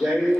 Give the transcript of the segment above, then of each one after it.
जय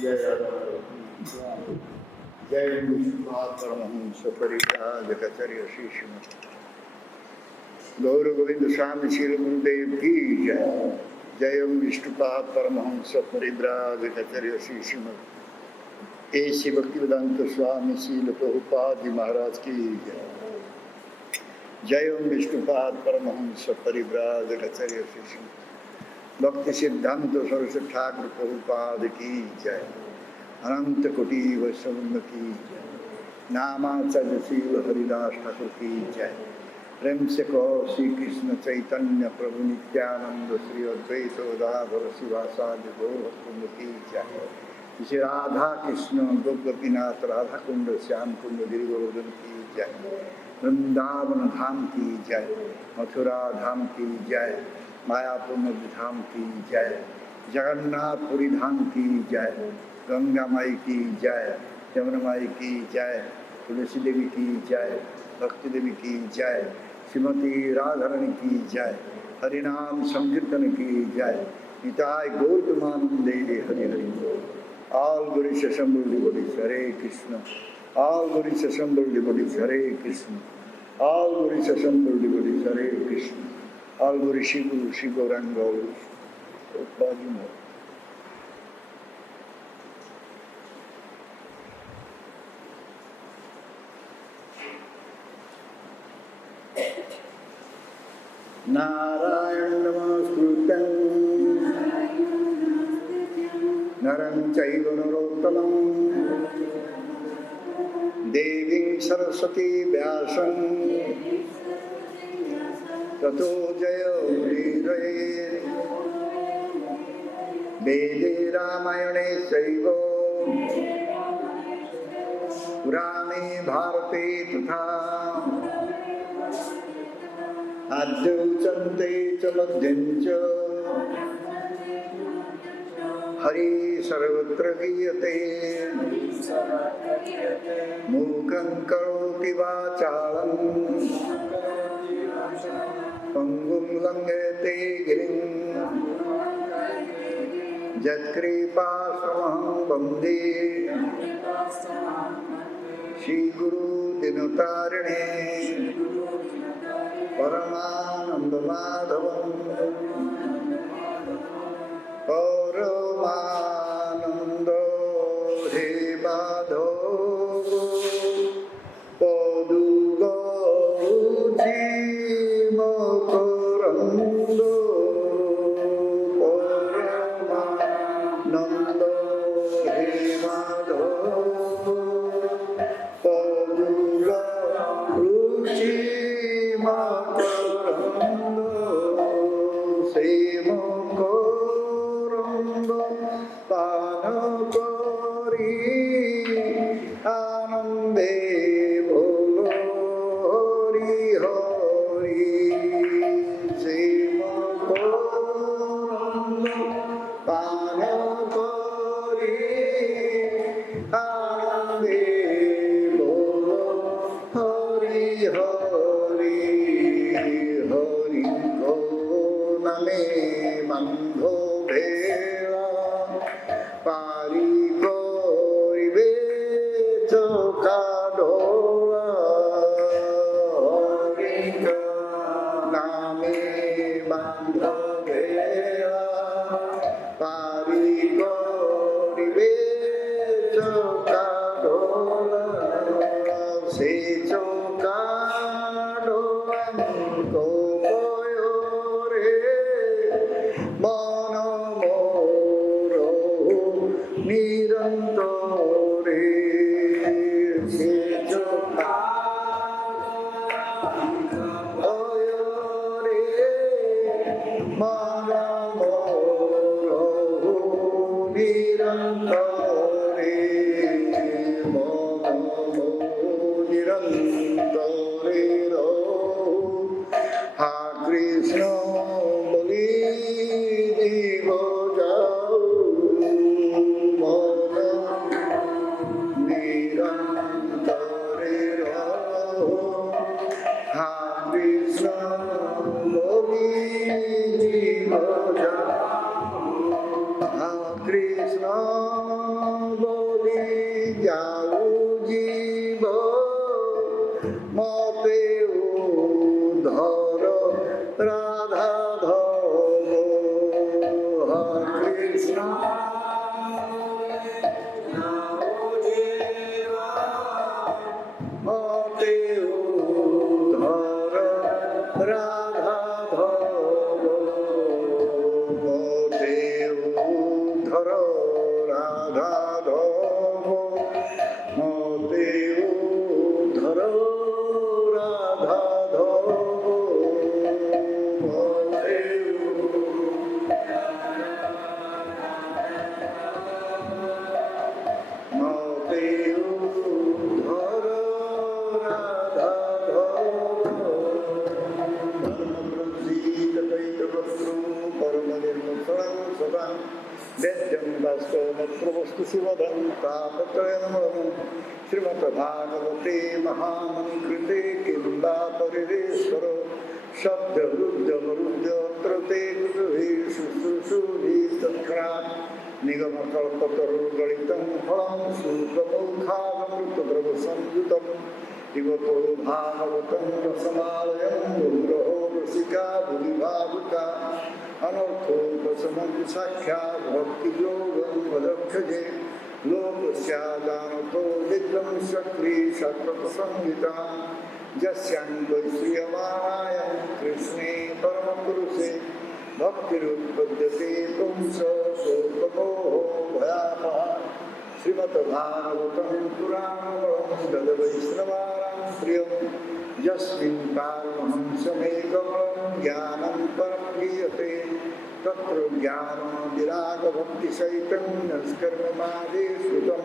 जय राधा जय विष्णुपाद परमहंस परिव्राज कचर्य श्रीश्रीमद गौर गोविंद स्वामी श्री गुरुदेव की जय। जय विष्णुपाद परमहंस परिव्राज कचर्य श्रीश्रीमद ऐसे भक्तिवेदांत स्वामी श्रील प्रभुपाद जी महाराज की जय। जय विष्णुपाद परमहंस परिव्राज कचर्य श्रीश्रीमद भक्ति सिद्धांत सरस्वती ठाकुर प्रभुपाद की जय। अनंत कोटि वैष्णव की जय। नामाचार्य शील हरिदास ठाकुर की जय। प्रेम से कहो श्री कृष्ण चैतन्य प्रभु नित्यानंद श्री अद्वैत गदाधर शिवासादि गौरकुंड की जय। श्री राधा कृष्ण गोपीनाथ राधा कुंड श्याम कुंड गिरिगोवर्धन की जय। वृंदावन धाम की जय। मथुरा धाम की जय। मायापुर धाम की जय। जगन्नाथपुरी धाम की जय। गंगा माई की जय। यमुना माई की जय। तुलसी देवी की जय। भक्ति देवी की जय। श्रीमती राधारानी की जय। हरिनाम संकीर्तन की जय। निताय गौर प्रेमानंदे Hari Hari. All Gurus assembled devotees, Hare Krishna. All Gurus assembled devotees, Hare Krishna. All Gurus assembled devotees, Hare Krishna. All Guru Shivu, Shivu Ranga, Prabhupada. Narayana Namaskrutam Naram Chaiva Narottamam Devim Saraswati Vyasam Tato Jaya Udiraye Vede Ramayane Saiva Purane Bharate Tatha Adyo Chante Chamadyancha Hari Sarvatra Giyate Mukhaṁ Karoti Vācālaṁ Pangum Langete Girim Jatkripasamaham Vande Shri Guru Dinotarine Paramananda Madhavam Paramananda He Madhava Padu Gauji Makaranda Paramananda He Madhava Padu Gauji Makaranda Sema Panakari Anande Bolo Hari Hari Simakoranda Panakari Anande Bolo Hari Hari Hari Name Mandho Pari Koribe Chokadora Horika Name Bandhavera Pari Koribe Chokadora Se Chokadora Koyore Nirantore se Oyore Manamoro Nirantore Momo Nirantore Ha Krishna Bali Divo Jau Krishna तत्रवस्तु शिवदन्तापत्रयनमनं श्रीमद्भागवते महामन्कृते किम्बा परिवेश्वरो शब्दवृद्धमरुद्यत्र ते शुश्रूषुभिस्तत्क्षणात् निगमकल्पतरुर्गलितं फलं शुल्कमौखागमृतद्रवसंयुतम् इवतो भागवतं रसमालयं गुरुरहो रसिका बुधिभावुका अनर्थोपशमं साक्षात् भक्तियोगं वदक्षजे लोकस्यादानतो विद्वं सत्त्वसंहितां यस्यान्वश्रियमाणायां कृष्णे परमपुरुषे भक्तिरुत्पद्यते पुंसोऽशोकमोहो भयापहा श्रीमद्भागवतं पुराणं तद्वैष्णवानां प्रियं यस्मिन् पारमहंसमेकमलं ज्ञानं परं गीयते तत्र ज्ञानविरागभक्तिसहितं नस्कर्ममादेश्रुतं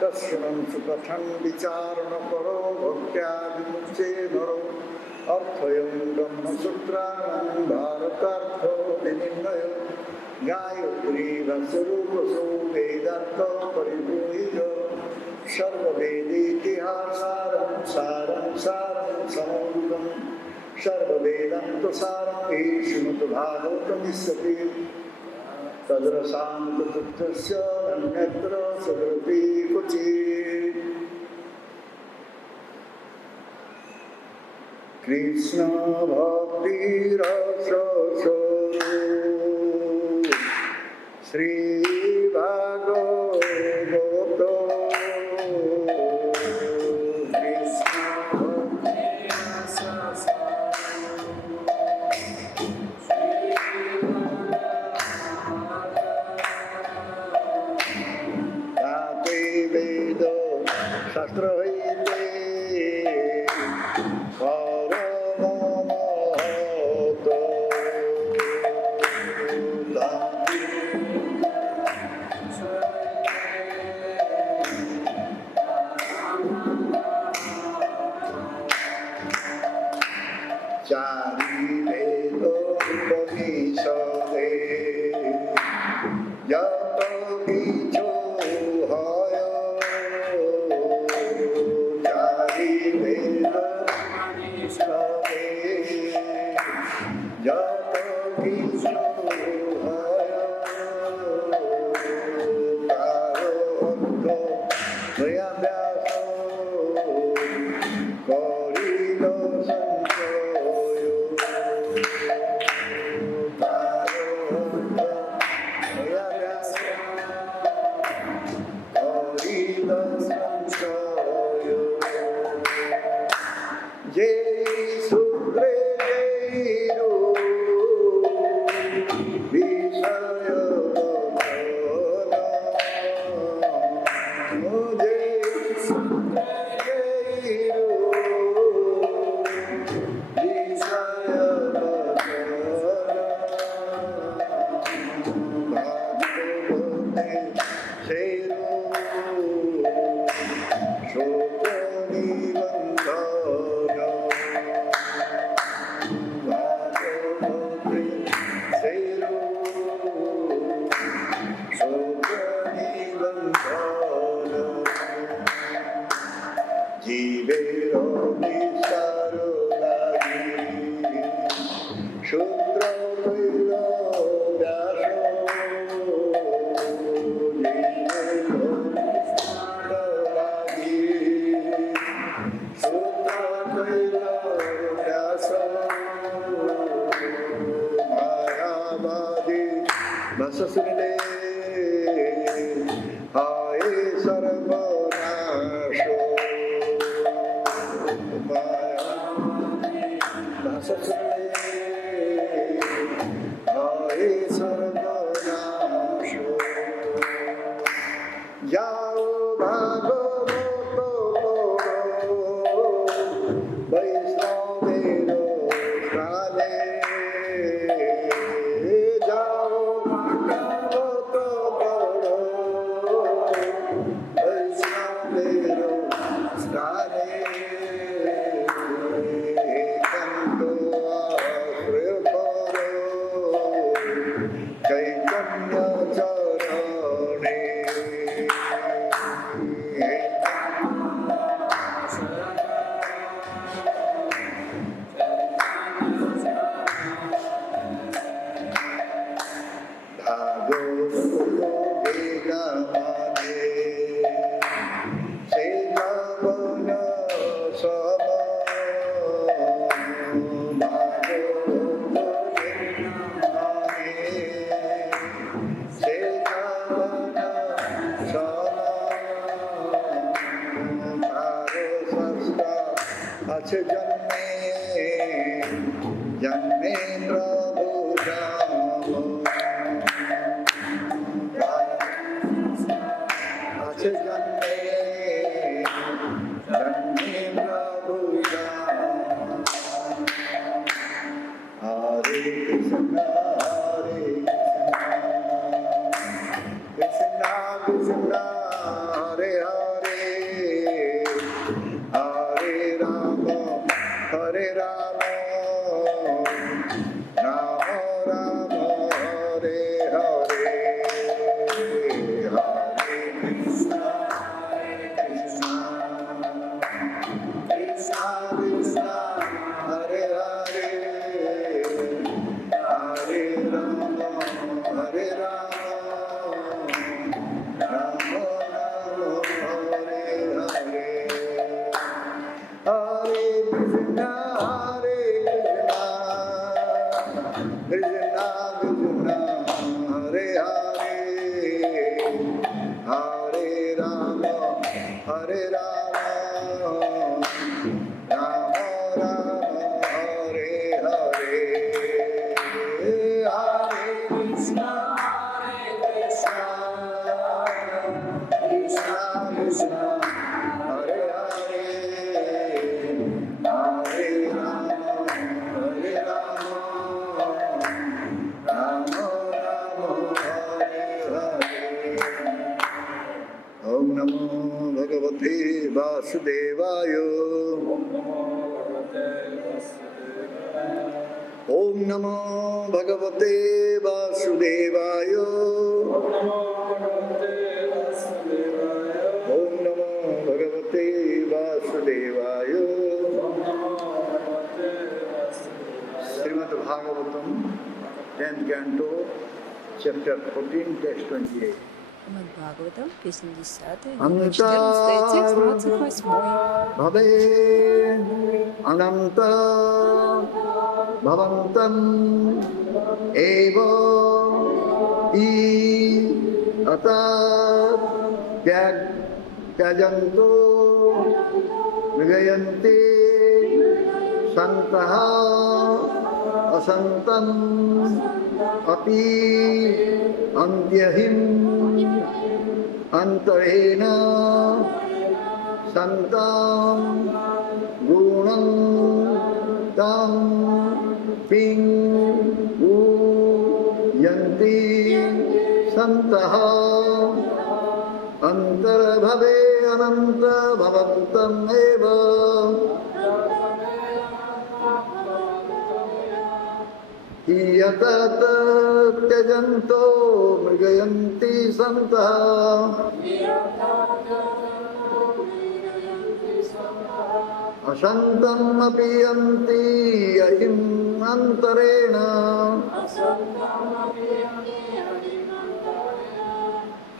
तस्मिन् सुकथं विचारणपरो भक्त्या विमुच्ये नरो अर्थयं ब्रह्मसूत्राणां भारतार्थो विनिर्णयो गायत्री रसरूपसो वेदार्थ परिपूरित सर्ववेदेतिहासारं सारं सारं समूलं सर्ववेदान्तसारं हि श्रीमद्भागवतमिष्यति तद्रसान्ततत्त्वस्य अन्यत्र सदृति क्वचित् कृष्ण भक्तिरसो श्री भागवत कृष्ण ताते वेद शास्त्र हईते चारि वेदोपनिषदे यत किछु হয় चारि वेदोपनिषदे यत किछु হয় তার অর্থ ব্যাস করিল আছে জন্মে জন্মে প্রভু রাম আছে জন্মে জন্মে প্রভু রাম হরে কৃষ্ণ কৃষ্ণ কৃষ্ণ হরে হরে হরে রাম হরে রাম রাম রাম হরে হরে হরে কৃষ্ণ কৃষ্ণ কৃষ্ণ কৃষ্ণ হরে হরে হরে রাম হরে Ram Ram Ram Hare Hare Hare Krishna, Hare Krishna, Krishna Krishna, Hare Hare, Hare Rama, Hare Rama, Rama Rama, Hare Hare, Hare Krishna, Hare Krishna, Krishna Krishna, Hare Hare. Hare Rama, Hare Rama, Rama Rama, Hare Hare. Om Namo Bhagavate Vasudevaya. Om Namo Bhagavate Vasudevaya. Om Namo Bhagavate Vasudevaya. Srimad Bhagavatam, 10th canto, chapter 14, text 28. Сримад Бхагаватам, песня 10, Анта 14, текст 28. Bhave Ananta Bhavantam Eva I Atat Tyajanto Vigayanti Santaha Asantam Api Antyahim Antarena Santam Gunam Tam Ping U Yanti Santaha Antara Bhave Ananta Bhavantam Eva Iyatata Tyajanto Mrigayanti Santaha Asantam apiyanti ahim antarena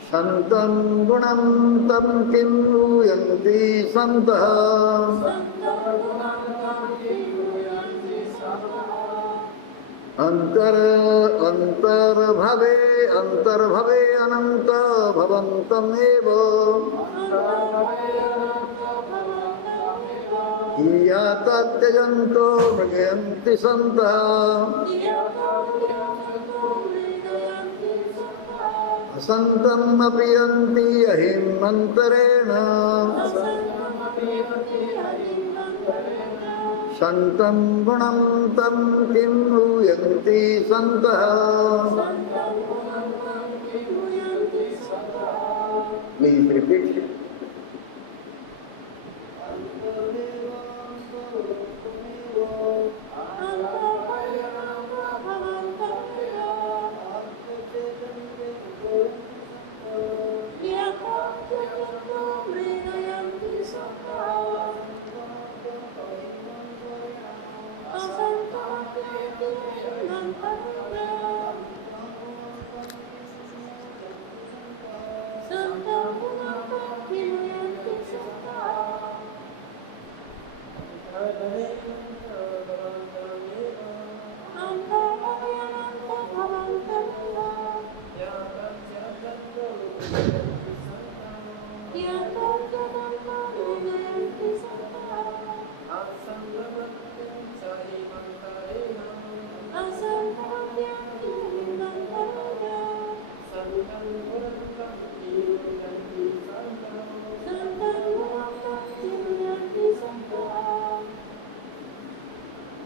Santam gunam tam kim uyanti santaha Antar bhave ananta bhavantam eva Iyatyajanto mrigayanti santaha Asantam apiyanti ahim antarena Santam gunam tam kim uyanti santaha Please repeat.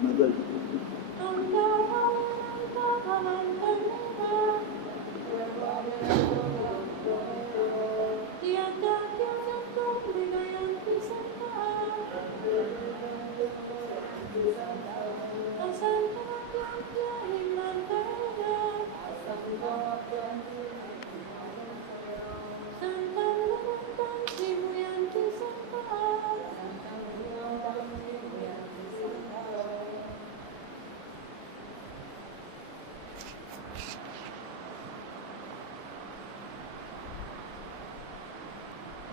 मतलब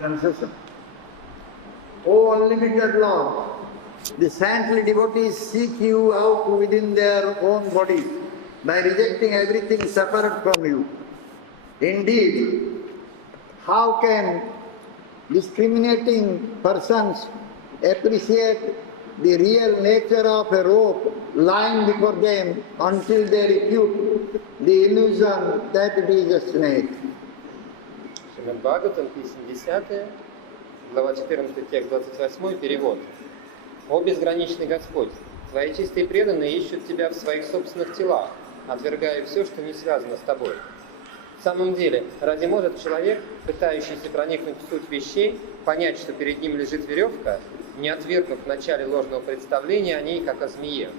concession. O unlimited Lord, the saintly devotees seek you out within their own bodies by rejecting everything separate from you. Indeed, how can discriminating persons appreciate the real nature of a rope lying before them until they refute the illusion that it is a snake? Шримад Бхагаватам, песня 10, глава 14, текст 28, перевод. «О безграничный Господь, Твои чистые преданные ищут Тебя в своих собственных телах, отвергая все, что не связано с Тобой. В самом деле, разве может человек, пытающийся проникнуть в суть вещей, понять, что перед ним лежит веревка, не отвергнув в начале ложного представления о ней, как о змее?»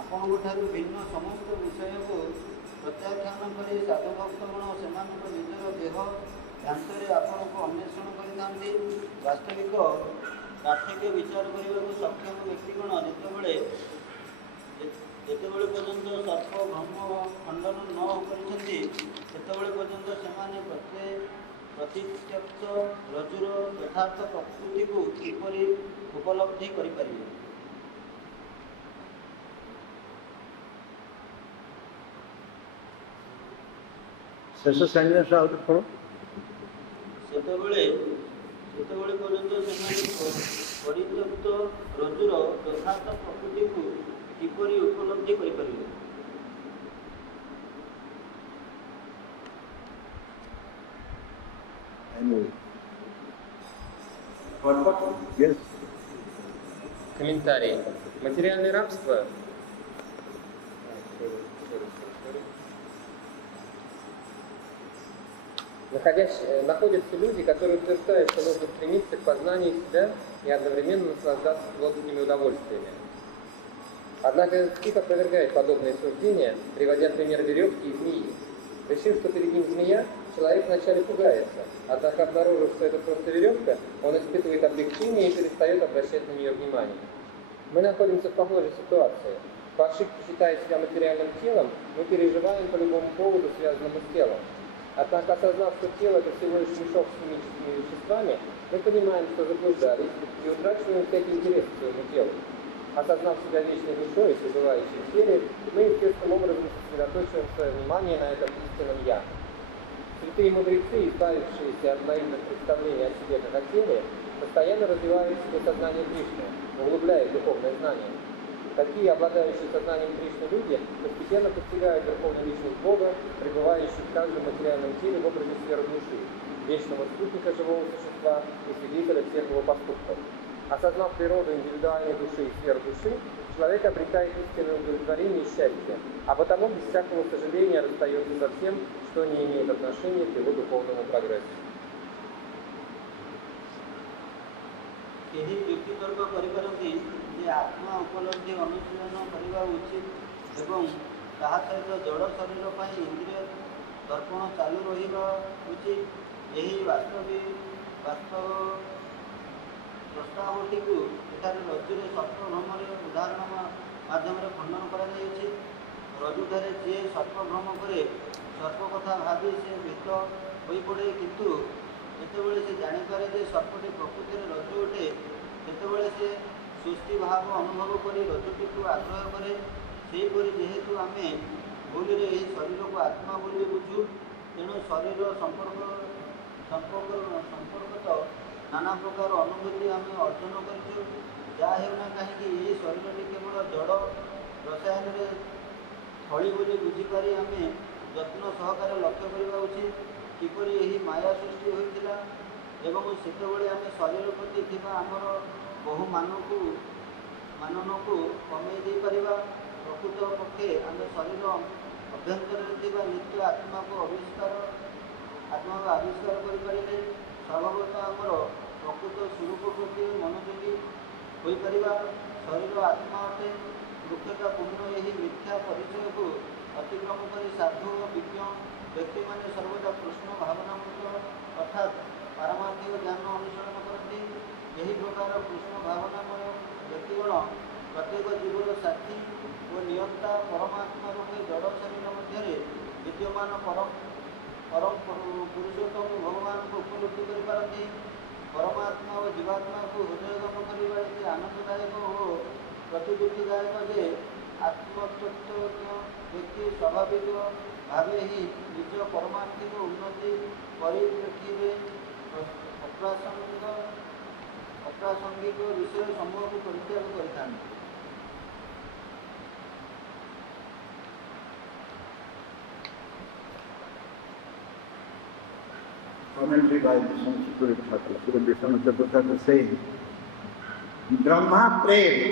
ଆପଣଙ୍କଠାରୁ ଭିନ୍ନ ସମସ୍ତ ବିଷୟକୁ ପ୍ରତ୍ୟାଖ୍ୟାନ କରି ସାଧୁଭକ୍ତଗଣ ସେମାନଙ୍କ ନିଜର ଦେହ ଧ୍ୟାନରେ ଆପଣଙ୍କୁ ଅନ୍ୱେଷଣ କରିଥାନ୍ତି। ବାସ୍ତବିକ ପାର୍ଥକ୍ୟ ବିଚାର କରିବାକୁ ସକ୍ଷମ ବ୍ୟକ୍ତିଗଣ ଯେତେବେଳେ ପର୍ଯ୍ୟନ୍ତ ସର୍ପ ଭ୍ରମ ଖଣ୍ଡନ ନ କରିଛନ୍ତି ସେତେବେଳେ ପର୍ଯ୍ୟନ୍ତ ସେମାନେ ପ୍ରତିତ୍ୟକ୍ତ ରଜ୍ଜୁର ଯଥାର୍ଥ ପ୍ରକୃତିକୁ କିପରି ଉପଲବ୍ଧି କରିପାରିବେ? Sesha sentence out for ସେତେବେଳେ ପର୍ଯ୍ୟନ୍ତ ସେମାନେ ପରିତ୍ୟକ୍ତ ରଜ୍ଜୁର ଯଥାର୍ଥ ପ୍ରକୃତିକୁ କିପରି ଉପଲବ୍ଧି କରିପାରିବେ? anyway. Yes. Комментарий. Материальное рабство находятся люди, которые утверждают, что нужно стремиться к познанию себя и одновременно наслаждаться плотскими удовольствиями. Однако Скиф опровергает подобные суждения, приводя пример веревки и змеи. Решив, что перед ним змея, человек вначале пугается, однако обнаружив, что это просто веревка, он испытывает облегчение и перестает обращать на нее внимание. Мы находимся в похожей ситуации. По ошибке считая себя материальным телом, мы переживаем по любому поводу, связанному с телом. Однако, осознав, что тело – это всего лишь мешок с химическими веществами, мы понимаем, что заблуждались и утрачиваем всякий интерес к своему телу. Осознав себя вечной душой, пребывающей в теле, мы естественным образом сосредоточиваем свое внимание на этом истинном «я». Святые мудрецы, избавившиеся от наивных представлений о себе как о теле, постоянно развивают в себе сознание Кришны, углубляя духовное знание. Такие, обладающие сознанием Кришны люди, постепенно постигают верховную личность Бога, пребывающих в каждом материальном теле в образе сферы души, вечного спутника живого существа и свидетеля всех его поступков. Осознав природу индивидуальной души и сферу души, человек обретает истинное удовлетворение и счастье, а потому без всякого сожаления расстается со всем, что не имеет отношения к его духовному прогрессу. କେହି ଯୁକ୍ତି ତର୍କ କରିପାରନ୍ତି ଯେ ଆତ୍ମା ଉପଲବ୍ଧି ଅନୁଶୀଳନ କରିବା ଉଚିତ ଏବଂ ତାହା ସହିତ ଜଡ଼ ଶରୀର ପାଇଁ ଇନ୍ଦ୍ରିୟ ଦର୍ପଣ ଚାଲୁ ରହିବା ଉଚିତ। ଏହି ବାସ୍ତବ ପ୍ରସ୍ତାବଟିକୁ ଏଠାରେ ରଜ୍ଜୁରେ ସର୍ପ ଭ୍ରମରେ ଉଦାହରଣ ମାଧ୍ୟମରେ ଖଣ୍ଡନ କରାଯାଇଛି। ରଜ୍ଜୁଠାରେ ଯିଏ ସର୍ପ ଭ୍ରମ କରେ, ସର୍ପ କଥା ଭାବି ସେ ଭୀତ ହୋଇପଡ଼େ, କିନ୍ତୁ ଯେତେବେଳେ ସେ ଜାଣିପାରେ ଯେ ସର୍ପଟି ପ୍ରକୃତିରେ ରଜ୍ଜୁ ଅଟେ, ସେତେବେଳେ ସେ ସୁସ୍ଥି ଭାବ ଅନୁଭବ କରି ରଜ୍ଜୁଟିକୁ ଆଗ୍ରହ କରେ। ସେହିପରି ଯେହେତୁ ଆମେ ଭୁଲରେ ଏହି ଶରୀରକୁ ଆତ୍ମା ବୋଲି ବୁଝୁ, ତେଣୁ ଶରୀର ସମ୍ପର୍କତ ନାନା ପ୍ରକାର ଅନୁଭୂତି ଆମେ ଅର୍ଜନ କରିଛୁ। ଯାହା ହେଉନା କାହିଁକି ଏହି ଶରୀରଟି କେବଳ ଜଡ଼ ରସାୟନରେ ଥଳି ବୋଲି ବୁଝିପାରି ଆମେ ଯତ୍ନ ସହକାରେ ଲକ୍ଷ୍ୟ କରିବା ଉଚିତ କିପରି ଏହି ମାୟା ସୃଷ୍ଟି ହୋଇଥିଲା ଏବଂ ସେତେବେଳେ ଆମେ ଶରୀର ପ୍ରତି ଥିବା ଆମର ବହୁ ମାନନକୁ କମେଇ ଦେଇପାରିବା। ପ୍ରକୃତ ପକ୍ଷେ ଆମେ ଶରୀର ଅଭ୍ୟନ୍ତରରେ ଥିବା ନିତ୍ୟ ଆତ୍ମାକୁ ଆବିଷ୍କାର କରିପାରିଲେ ସ୍ୱଭାବତଃ ଆମର ପ୍ରକୃତ ସ୍ୱରୂପ ପ୍ରତି ମନୋଯୋଗୀ ହୋଇପାରିବା। ଶରୀର ଆତ୍ମା ଅଟେ ମୁଖ୍ୟତଃ ପୂର୍ଣ୍ଣ ଏହି ମିଥ୍ୟା ପରିଚୟକୁ ଅତିକ୍ରମ କରି ସାଧୁ ଓ ବିଜ୍ଞ ବ୍ୟକ୍ତିମାନେ ସର୍ବଦା କୃଷ୍ଣ ଭାବନାମୃତ ଅର୍ଥାତ୍ ପାରମାର୍ଥିକ ଜ୍ଞାନ ଅନୁସରଣ କରନ୍ତି। ଏହି ପ୍ରକାର କୃଷ୍ଣ ଭାବନାମୟ ବ୍ୟକ୍ତିଗଣ ପ୍ରତ୍ୟେକ ଜୀବର ସାକ୍ଷୀ ଓ ନିୟନ୍ତା ପରମାତ୍ମା ରୂପେ ଜଡ଼ ଶରୀର ମଧ୍ୟରେ ବିଦ୍ୟମାନ ପରମ ପୁରୁଷୋତ୍ତମ ଭଗବାନଙ୍କୁ ଉପଲବ୍ଧି କରିପାରନ୍ତି। ପରମାତ୍ମା ଓ ଜୀବାତ୍ମାକୁ ହୃଦୟଗମ କରିବା ଏତେ ଆନନ୍ଦଦାୟକ ଓ ପ୍ରତିବୃତ୍ତିଦାୟକ ଯେ ଆତ୍ମତତ୍ତ୍ୱଜ୍ଞ ବ୍ୟକ୍ତି ସ୍ୱାଭାବିକ ଭାବେ ହିଁ ନିଜ ପରମାର୍ଥିକ ଉନ୍ନତି ପରିପ୍ରେକ୍ଷୀରେ ଅପ୍ରାସଙ୍ଗିକ ବିଷୟ ସମୂହକୁ ପରିତ୍ୟାଗ କରିଥାନ୍ତି। Commentary by Vishnu Chaturvedi, Sri Vishnu Chaturvedi saying, Brahma prayed,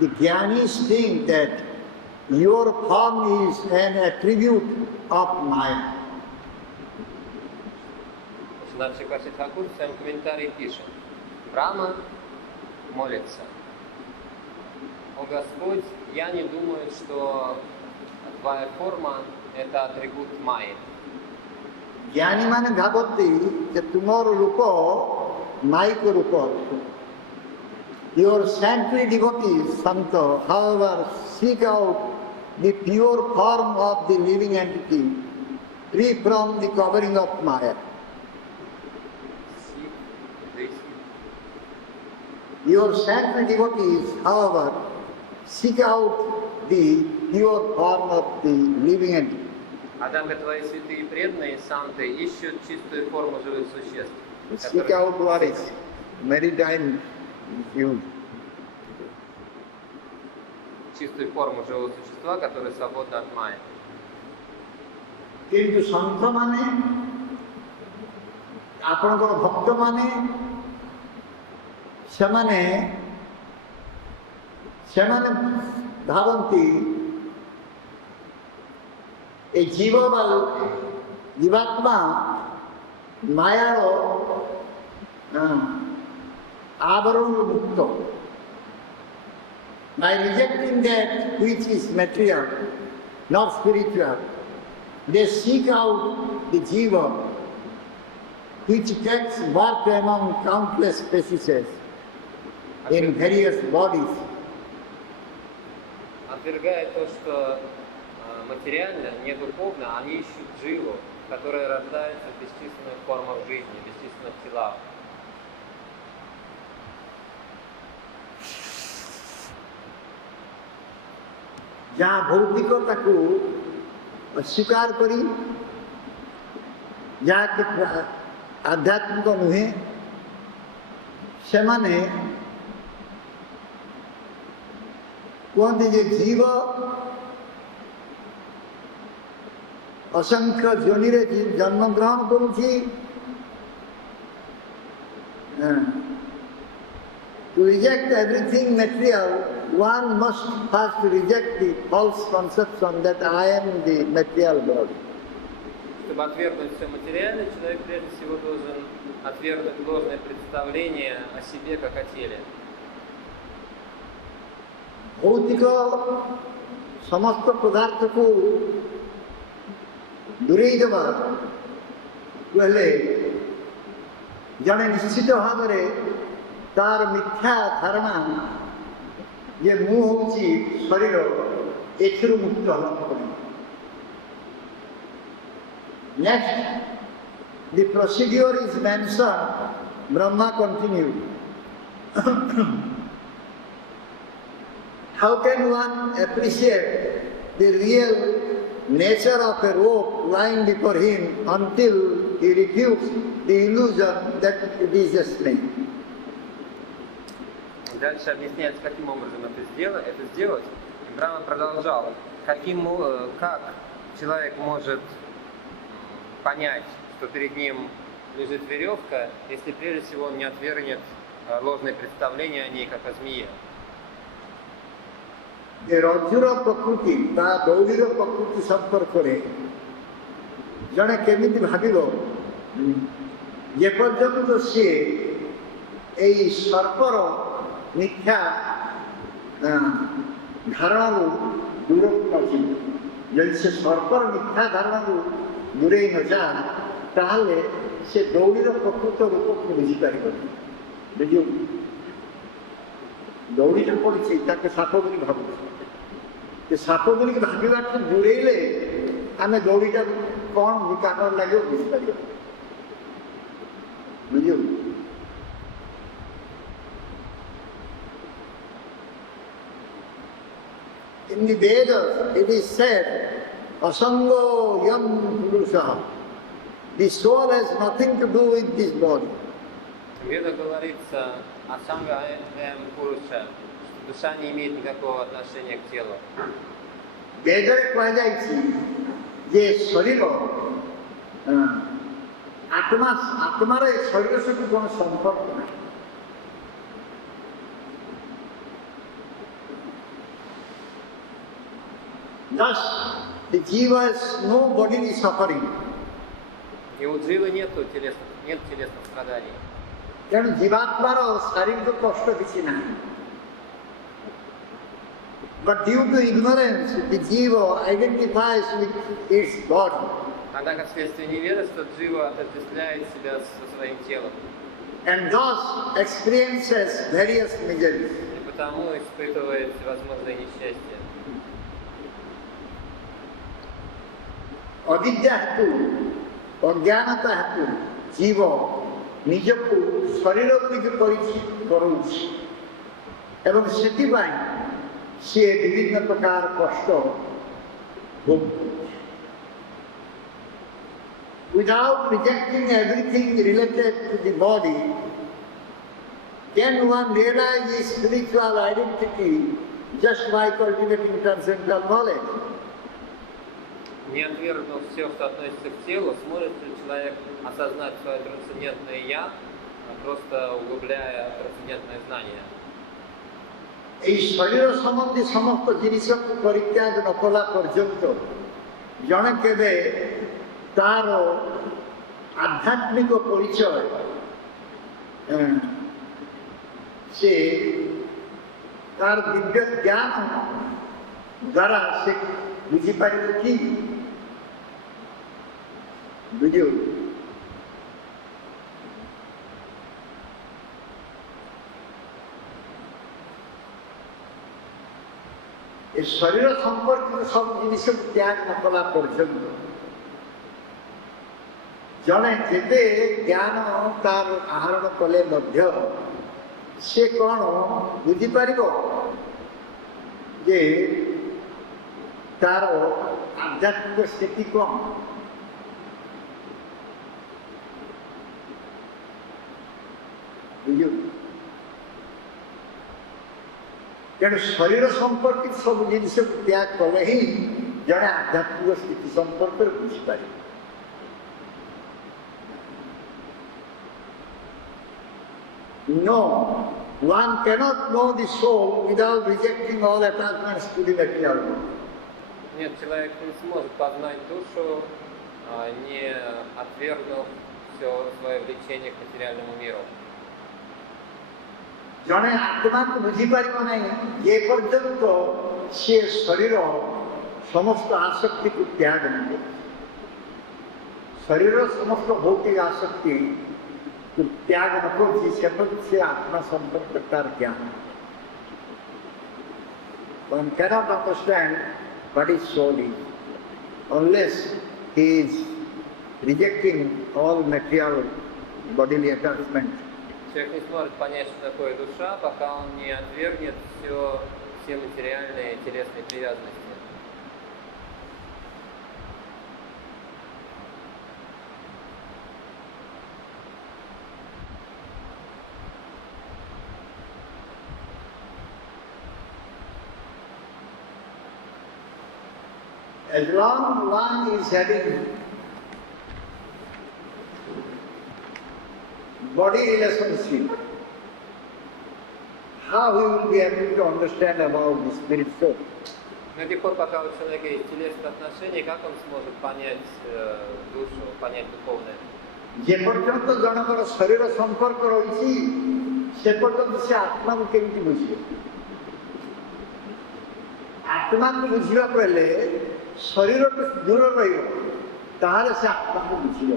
the Jnanis think that your form is an attribute of Maya. Шри Каши Тхакур в своем комментарии пишет: Брахма молится: «О Господь, я не думаю, что твоя форма – это атрибут Майи». ज्ञानी माने भागवती कि तुम्हारो रूप माइक रूप your saintly devotees santo however seek out the pure form of the living entity free from the covering of Maya. Your saintly devotees however seek out the pure form of the living entity. Однако твои святые преданные санты ищут чистую форму живых существ. Seek out what is many times used. Чистую форму живого существа, которое свободно от майи. किंतु संत माने आपणकर भक्त माने ସେମାନେ ଭାବନ୍ତି ଏ ଜୀବାତ୍ମା ମାୟାର ଆବରଣରୁ ମୁକ୍ତ। By rejecting that which is material, not spiritual, they seek out the jiva which takes birth among countless species in various bodies. Отвергая то, что материально, не духовно, они ищут дживу, которая рождается в бесчисленных формах жизни, в бесчисленных телах. जहाँ भौतिकताको अस्वीकार करी ଯାହାକି ଆଧ୍ୟାତ୍ମିକ ନୁହେଁ ସେମାନେ କୁହନ୍ତି ଯେ ଜୀବ ଅସଂଖ୍ୟ ଯୋନିରେ ଜନ୍ମଗ୍ରହଣ କରୁଛି। To reject everything material, one must first reject the false conception that I am the material body. Чтобы отвергнуть все материальное, человек прежде всего должен отвергнуть ложное представление о себе как о теле. भौतिक समस्त पदार्थ को दूरेई देवा पहले जड़े निश्चित भाव में तार मिथ्या धारणा ये मुँह होची शरीर एथुरु मुक्त होना पड़े। Next, the procedure is mentioned. Brahma continued. How can one appreciate the real nature of a rope lying before him until he refutes the illusion that it is a snake? дальше объясняется, каким образом это сделать. И Брахма продолжал, как человек может понять, что перед ним лежит веревка, если прежде всего он не отвергнет ложные представления о ней, как о змее. যে রজ্জুর প্রকৃতি তা দৌড়ির প্রকৃতি সম্পর্কে জনে কেমিতি ভাবিব যে পর্যন্ত সে এই সর্পর মিথ্যা ଧାରଣାରୁ ଦୂରକୁ ନଯିବ ଯଦି ସେ ସର୍ପର ମିଥ୍ୟା ଧାରଣାରୁ ଦୂରେଇ ନଯାଏ ତାହେଲେ ସେ ଦୌଡ଼ିର ପ୍ରକୃତ ରୂପକୁ ବୁଝିପାରିବନି ବୁଝିବ ଦୌଡ଼ିଟା ପଡ଼ିଛି ତାକୁ ସାପ ବୋଲି ଭାବୁଛି ସେ ସାପ ବୋଲିକି ଭାବିବାଠୁ ଦୂରେଇଲେ ଆମେ ଦୌଡ଼ିଟା କ'ଣ ବିକାଶ ଲାଗିବ ବୁଝିପାରିବ ବୁଝିବ In the Vedas, it is said, Asango yam purusha. The soul has nothing to do with this body. В Ведах говорится асанга эм пуруша, что душа не имеет никакого отношения к телу. বেদরে কোয়া যাইছি যে শরীর আত্মার শরীরের সাথে কোনো সম্পর্ক নাই Thus, the jiva has no bodily suffering. И у дживы нет телесных страданий. তেଣু জীবাত্মার শারীরিক কষ্ট কিছু নাই But due to ignorance, the jiva identifies with its body. Однако вследствие невежества джива отождествляет себя со своим телом. And thus experiences various miseries. И потому испытывает всевозможные несчастья. অবিদ্যা হেতু অজ্ঞানতা হেতু জীব নিজକୁ ଶରୀରକୁ ପରିଚିତ କରୁଛି ଏବଂ ସେଥିପାଇଁ ସିଏ ବିଭିନ୍ନ ପ୍ରକାର କଷ୍ଟ ଭୋଗ କରୁଛି Without rejecting everything related to the body, can one realize his spiritual identity just by cultivating transcendental knowledge? Не отвергнув все, что относится к телу, сможет ли человек осознать свое трансцендентное «я», просто углубляя трансцендентное знание? এই শরীর সম্বন্ধে সমস্ত জিনিসকে পরিত্যাগ ন কলা পর্যন্ত জনে কেবে তার আধ্যাত্মিক পরিচয় সে তার দিব্য জ্ঞান দ্বারা সে বুঝিপারিব কি বুঝিব এই শরীর সম্পর্কিত সব জিনিস ত্যাগ ন কলা পর্যন্ত জনে যেতে জ্ঞান তার আহরণ কলে মধ্য সে কোন বুঝিপারিব যে তার আধ্যাত্মিক স্থিতি কম বুঝল ତେଣୁ ଶରୀର ସମ୍ପର୍କିତ ସବୁ ଜିନିଷକୁ ତ୍ୟାଗ କଲେ ହିଁ ଜଣେ ଆଧ୍ୟାତ୍ମିକ ସ୍ଥିତି ସମ୍ପର୍କରେ ବୁଝିପାରିବ No, one cannot know the soul without rejecting all attachments to the material world. Нет, человек не сможет познать душу, не отвергнув все свое влечение к материальному миру. ଜଣେ ଆତ୍ମାକୁ ବୁଝିପାରିବ ନାହିଁ ଯେ ପର୍ଯ୍ୟନ୍ତ ସେ ଶରୀର ସମସ୍ତ ଆସକ୍ତିକୁ ତ୍ୟାଗ ନେବ ଶରୀରର ସମସ୍ତ ଭୌତିକ ଆସକ୍ତିକୁ ତ୍ୟାଗ ନ କରୁଛି ସେପରି ସେ ଆତ୍ମା ସମ୍ପର୍କରେ ତାର ଜ୍ଞାନ One cannot understand what is soul is unless he is rejecting all material bodily attachment. Человек не сможет понять, что такое душа, пока он не отвергнет все материальные телесные привязанности. As long one is having body relationship, how he will be able to understand about the spirit soul? До тех пор, пока у человека есть телесные отношения, как он сможет понять душу, понять духовное? যে পর্যন্ত জনগণ শরীর সম্পর্ক রয়েছে সে পর্যন্ত সে আত্মাকে কেমতি বুঝিবে আত্মাকে বুঝিବାକୁ ହେଲେ ଶରୀରଠୁ ଦୂର ରହିବ ତାହେଲେ ସେ ଆତ୍ମାକୁ ବୁଝିବ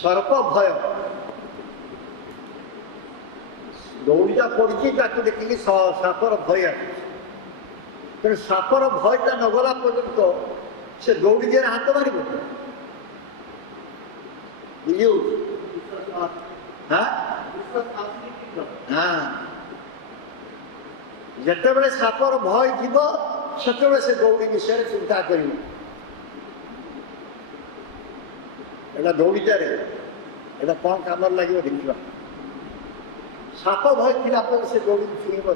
ସର୍ପ ଭୟ ଦୌଡ଼ିଟା ପଡ଼ିଛି ତାକୁ ଦେଖିକି ସାପର ଭୟ ଆସୁଛି ତେଣୁ ସାପର ଭୟଟା ନଗଲା ପର୍ଯ୍ୟନ୍ତ ସେ ଦୌଡ଼ି ଦିହରେ ହାତ ମାରିବ ଯେତେବେଳେ ସାପର ଭୟ ଥିବ ସେତେବେଳେ ସେ ଦୌଡ଼ି ବିଷୟରେ ଚିନ୍ତା କରିବ ଏଇଟା ଦୌଡ଼ିଟାରେ ଏଇଟା କ'ଣ କାମରେ ଲାଗିବ ଦେଖିବା ସାପ ଭୟ ଥିଲା ପରେ ସେ ଦୌଡ଼ିକି ଛୁଇଁବ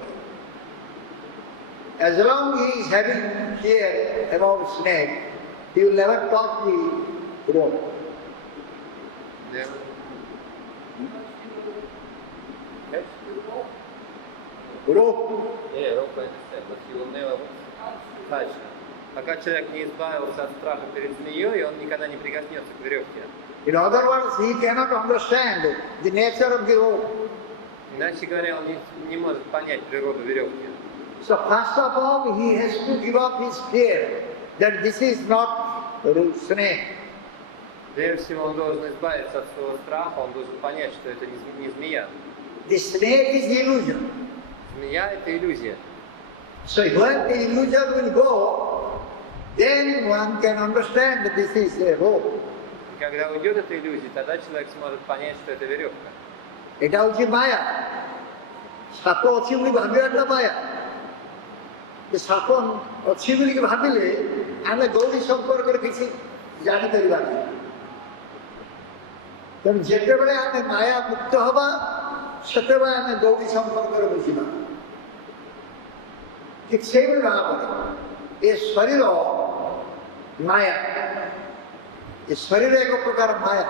as long he is having fear about snake he will never touch the rope. Rope. Yeah, rope I understand, but he will never touch. Пока человек не избавился от страха перед змеей, он никогда не прикоснется к веревке. In other words, he cannot understand the nature of the rope. Иначе говоря, он не может понять природу веревки. So first of all, he has to give up his fear that this is not a snake. Прежде всего, он должен избавиться от своего страха, он должен понять, что это не змея. The snake is illusion. Змея – это иллюзия. So when the illusion will go, then one can understand that this is a rope. Когда уйдет эта иллюзия, тогда человек сможет понять, что это веревка. এটা হচ্ছে মায়া সাপ ଅଛି ବୋଲି ଭାବିବାଟା ମାୟା ସାପ ଅଛି ବୋଲିକି ଭାବିଲେ ଆମେ ଗୌରୀ ସମ୍ପର୍କରେ କିଛି ଜାଣିପାରିବା ନାହିଁ ତେଣୁ ଯେତେବେଳେ ଆମେ ମାୟା ମୁକ୍ତ ହେବା ସେତେବେଳେ ଆମେ ଗୌରୀ ସମ୍ପର୍କରେ ବୁଝିବା ଠିକ ସେଇଭଳି ଭାବରେ ଏ ଶରୀର ମାୟା ଏ ଶରୀର ଏକ ପ୍ରକାର ମାୟା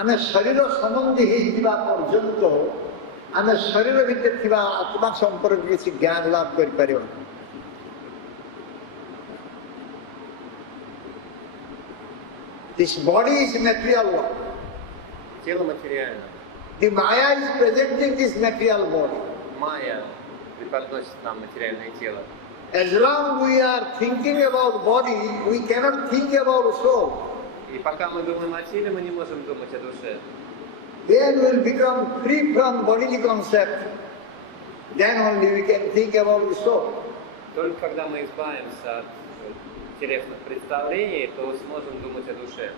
ଆମେ ଶରୀର ସମ୍ବନ୍ଧୀ ହେଇଥିବା ପର୍ଯ୍ୟନ୍ତ ଆମେ ଶରୀର ଭିତରେ ଥିବା ଆତ୍ମା ସମ୍ପର୍କରେ କିଛି ଜ୍ଞାନ ଲାଭ କରିପାରିବା This body is material one. Тело материально. The Maya is presenting this material body. Майя преподносит нам материальное тело. As long we are thinking about body, we cannot think about soul. И пока мы думаем о теле, мы не можем думать о душе. Then we will become free from bodily concept. Then only we can think about the soul. Только когда мы избавимся от телесных представлений, то сможем думать о душе.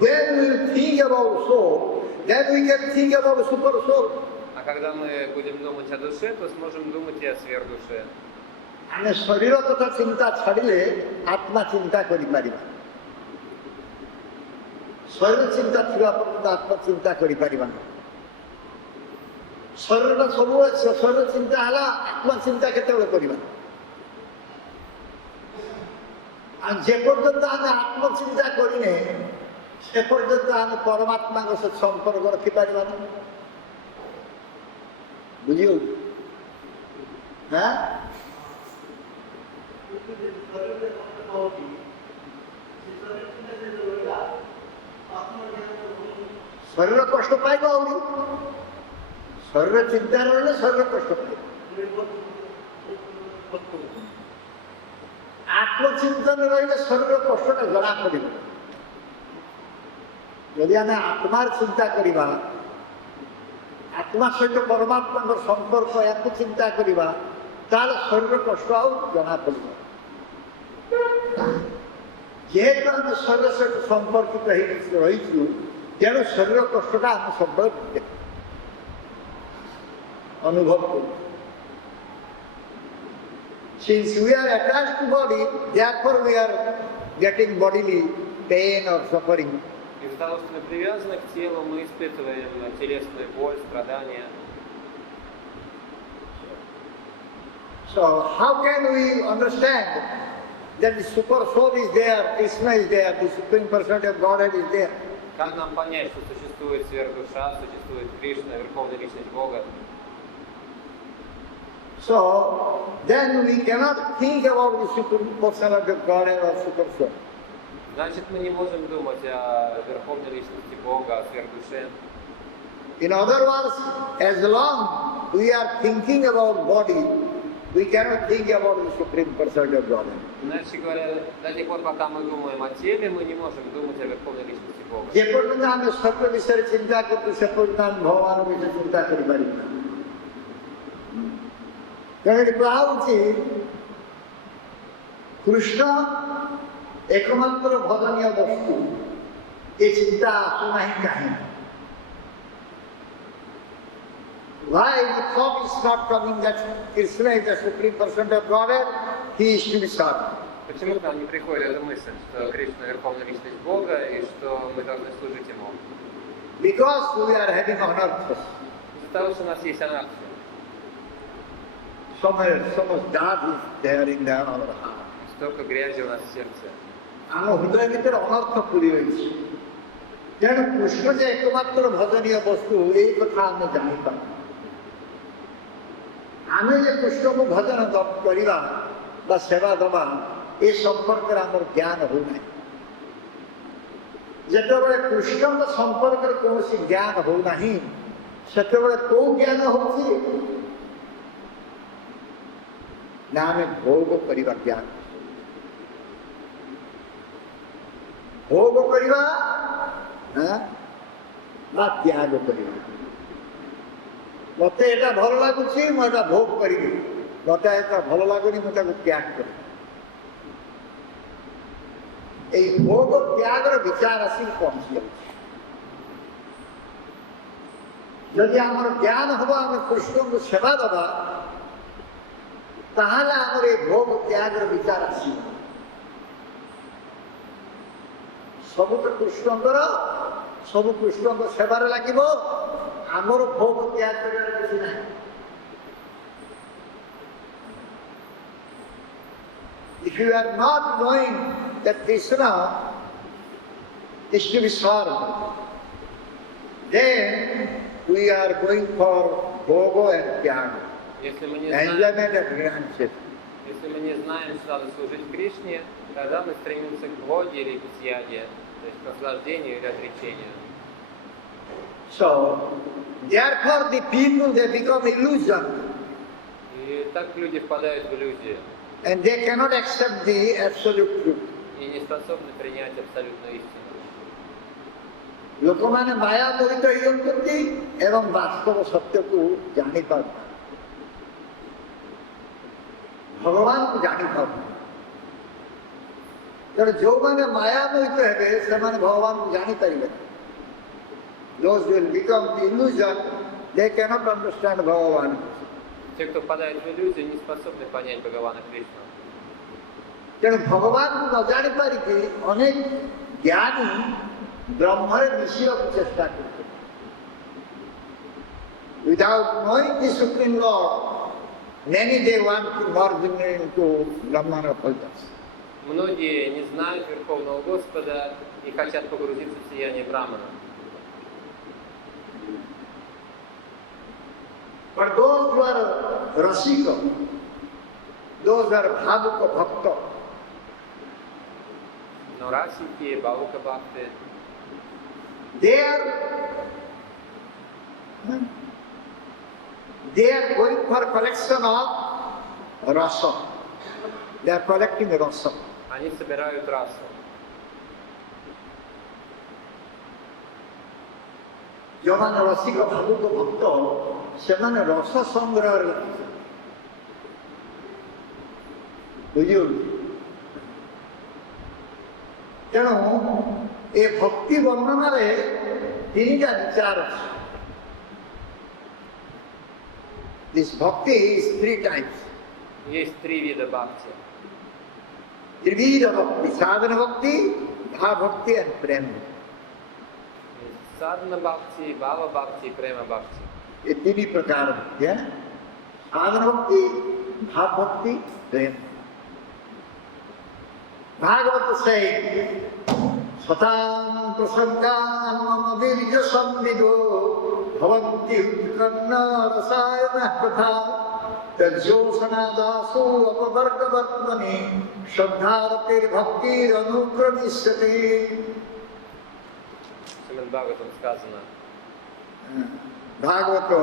When we will think about soul, then we can think about super soul. А когда мы будем думать о душе, то сможем думать и о сверхдуше. ଆମେ ଶରୀର କଥା ଚିନ୍ତା ଛାଡ଼ିଲେ ଆତ୍ମା ଚିନ୍ତା କରିପାରିବା ଶରୀର ଚିନ୍ତା ଥିବା ପର୍ଯ୍ୟନ୍ତ ଆତ୍ମା ଚିନ୍ତା କରିପାରିବା ଶରୀରଟା ସବୁବେଳେ ଶରୀର ଚିନ୍ତା ହେଲା ଆତ୍ମା ଚିନ୍ତା କେତେବେଳେ କରିବା ଆଉ ଯେ ପର୍ଯ୍ୟନ୍ତ ଆମେ ଆତ୍ମଚିନ୍ତା କରିନେ ସେ ପର୍ଯ୍ୟନ୍ତ ଆମେ ପରମାତ୍ମାଙ୍କ ସହିତ ସମ୍ପର୍କ ରଖିପାରିବା ନା ବୁଝିହେଉଛି ହଁ ଶରୀର କଷ୍ଟ ପାଇବ ଆହୁରି ଶରୀର ଚିନ୍ତା ରହିଲେ ଶରୀର କଷ୍ଟ ପାଇବ ଆତ୍ମଚିନ୍ତନ ରହିଲେ ଶରୀର କଷ୍ଟଟା ଜଣା ପଡ଼ିବ ଯଦି ଆମେ ଆତ୍ମାର ଚିନ୍ତା କରିବା ଆତ୍ମା ସହିତ ପରମାତ୍ମାଙ୍କ ସମ୍ପର୍କ ଏହାକୁ ଚିନ୍ତା କରିବା ତାହେଲେ ଶରୀର କଷ୍ଟ ଆଉ ଜଣା ପଡ଼ିବ ଯେହେତୁ ଆମେ ଶରୀର ସହିତ ସମ୍ପର୍କିତ ହେଇକି ରହିଛୁ ତେଣୁ ଶରୀର କଷ୍ଟଟା ଆମେ ସବୁବେଳେ ଅନୁଭବ କରୁ Since we are attached to body, therefore we are getting bodily pain or suffering. Из-за того, что мы привязаны к телу, мы испытываем телесную боль, страдания. So how can we understand that the super soul is there, Krishna is there, the supreme personality of Godhead is there? Как нам понять, что существует сверхдуша, существует Кришна, Верховная Личность Бога? So then we cannot think about the supreme personality of Godhead or super soul. Значит, мы не можем думать о Верховной Личности Бога, о сверхдуше. In other words, as long we are thinking about body, we cannot think about the supreme personality of Godhead. Иначе говоря, до тех пор, пока мы думаем о теле, мы не можем думать о Верховной Личности Бога. যে পর্যন্ত আমি সর্ব বিষয়ে চিন্তা করতে সে পর্যন্ত আমি ভগবানের বিষয়ে চিন্তা করি পারি না। কারণ এটি কোয়া উচিত কৃষ্ণ একমাত্র ভজনীয় বস্তু, এই চিন্তা আসু নাহি কাহিনী। Why the thought is not coming that Krishna is the supreme personality of Godhead, he is to be sought. Почему к нам не приходит эта мысль, что Кришна — Верховная Личность Бога и что мы должны служить Ему? Because we are having anarthas. Из-за того, что у нас есть анархия. So much dirt is there in our heart. Столько грязи у нас в сердце. ଆମ ହୃଦୟ ଭିତରେ ଅନର୍ଥ ପୁରି ରହିଛି। ତେଣୁ କୃଷ୍ଣ ଯେ ଏକମାତ୍ର ଭଜନୀୟ ବସ୍ତୁ ଏଇ କଥା ଆମେ ଜାଣିପାରୁ। ଆମେ ଯେ କୃଷ୍ଣକୁ ଭଜନ କରିବା ବା ସେବା ଦେବା ଏ ସମ୍ପର୍କରେ ଆମର ଜ୍ଞାନ ହେଉନାହିଁ। ଯେତେବେଳେ କୃଷ୍ଣଙ୍କ ସମ୍ପର୍କରେ କୌଣସି ଜ୍ଞାନ ହେଉନାହିଁ, ସେତେବେଳେ କୋଉ ଜ୍ଞାନ ହେଉଛି ନା ଆମେ ଭୋଗ କରିବା ଜ୍ଞାନ। ଭୋଗ କରିବା ବା ତ୍ୟାଗ କରିବା। ମତେ ଏଟା ଭଲ ଲାଗୁଛି, ମୁଁ ଏଟା ଭୋଗ କରିବି, ମତେ ଏଟା ଭଲ ଲାଗୁନି, ମୁଁ ତାକୁ ତ୍ୟାଗ କରିବି। এই ভোগ ত্যাগର ବିଚାର ଆସିକି ପହଞ୍ଚି ଯାଉଛି। ଯଦି ଆମର ଜ୍ଞାନ ହବ ଆମେ କୃଷ୍ଣଙ୍କୁ ସେବା ଦେବା, ତାହେଲେ ଆମର এই ଭୋଗ ତ୍ୟାଗର ବିଚାର ଆସିବ। ସବୁ ତ କୃଷ୍ଣଙ୍କର, ସବୁ କୃଷ୍ଣଙ୍କ ସେବାରେ ଲାଗିବ, ଆମର ଭୋଗ ତ୍ୟାଗ କରିବାର କିଛି ନାହିଁ। If you are not knowing that Krishna is to be served, then we are going for bhoga and tyaga, Если мы не знаем, enjoyment and renunciation. если мы не знаем, что надо служить Кришне, тогда мы стремимся к Боге или к тяге, то есть к наслаждению или отречению. So, therefore the people, they become illusion И так люди впадают в иллюзию and they cannot accept the absolute truth. и не способны принять абсолютную истину. ଲୋକମାନେ ମାୟା ମୋହିତ ହେଇଯାଉଛନ୍ତି ଏବଂ ବାସ୍ତବ ସତ୍ୟକୁ ଜାଣିପାରୁନାହାନ୍ତି, ଭଗବାନକୁ ଜାଣିପାରୁନାହାନ୍ତି। ତେଣୁ ଯେଉଁମାନେ ମାୟା ମୋହିତ ହେବେ ସେମାନେ ଭଗବାନକୁ ଜାଣିପାରିବେ ନାହିଁ। Those will become the illusion, they cannot understand Bhagavan. Те, кто впадает в иллюзию, не способны понять Бхагавана Кришну. ତେଣୁ ଭଗବାନକୁ ନ ଜାଣିପାରିକି ଅନେକ ଜ୍ଞାନୀ ବ୍ରହ୍ମରେ ମିଶିବାକୁ ଚେଷ୍ଟା କରୁଛନ୍ତି। Without knowing the Supreme Lord, many they want to merge into Brahman or Kalpas. Многие не знают Верховного Господа и хотят погрузиться в сияние Брамана. But those who are Rasika, those who are Bhavuka Bhakta, Но расики, Баука Бхакти, they are going for collection of rasa. They are collecting rasa. они собирают расу. ଯେଉଁମାନେ ରସିକ ଭାବୁକ ଭକ୍ତ ସେମାନେ ରସ ସଂଗ୍ରହରେ ଲାଗିଛନ୍ତି। ବୁଝିହେଉଛି? ତେଣୁ ଏ ଭକ୍ତି ବର୍ଣ୍ଣନାରେ ତିନିଟା ବିଚାର ଅଛି। This bhakti is 3 types. Есть 3 вида бхакти. Trivida bhakti, sadhana bhakti, bha bhakti and prema. Есть Садхана Бхакти, Бхава Бхакти и Према Бхакти. ये तीन ही प्रकार है। साधन भक्ति bhav bhakti prem. Bhagavata says, Satam prasangan mama virja samvido bhavanti utkarna rasayana katha tajosana dasu apavargavatmani shraddharatir bhaktir anukramisyate. Шримад Бхагаватам сказано, Bhagavata,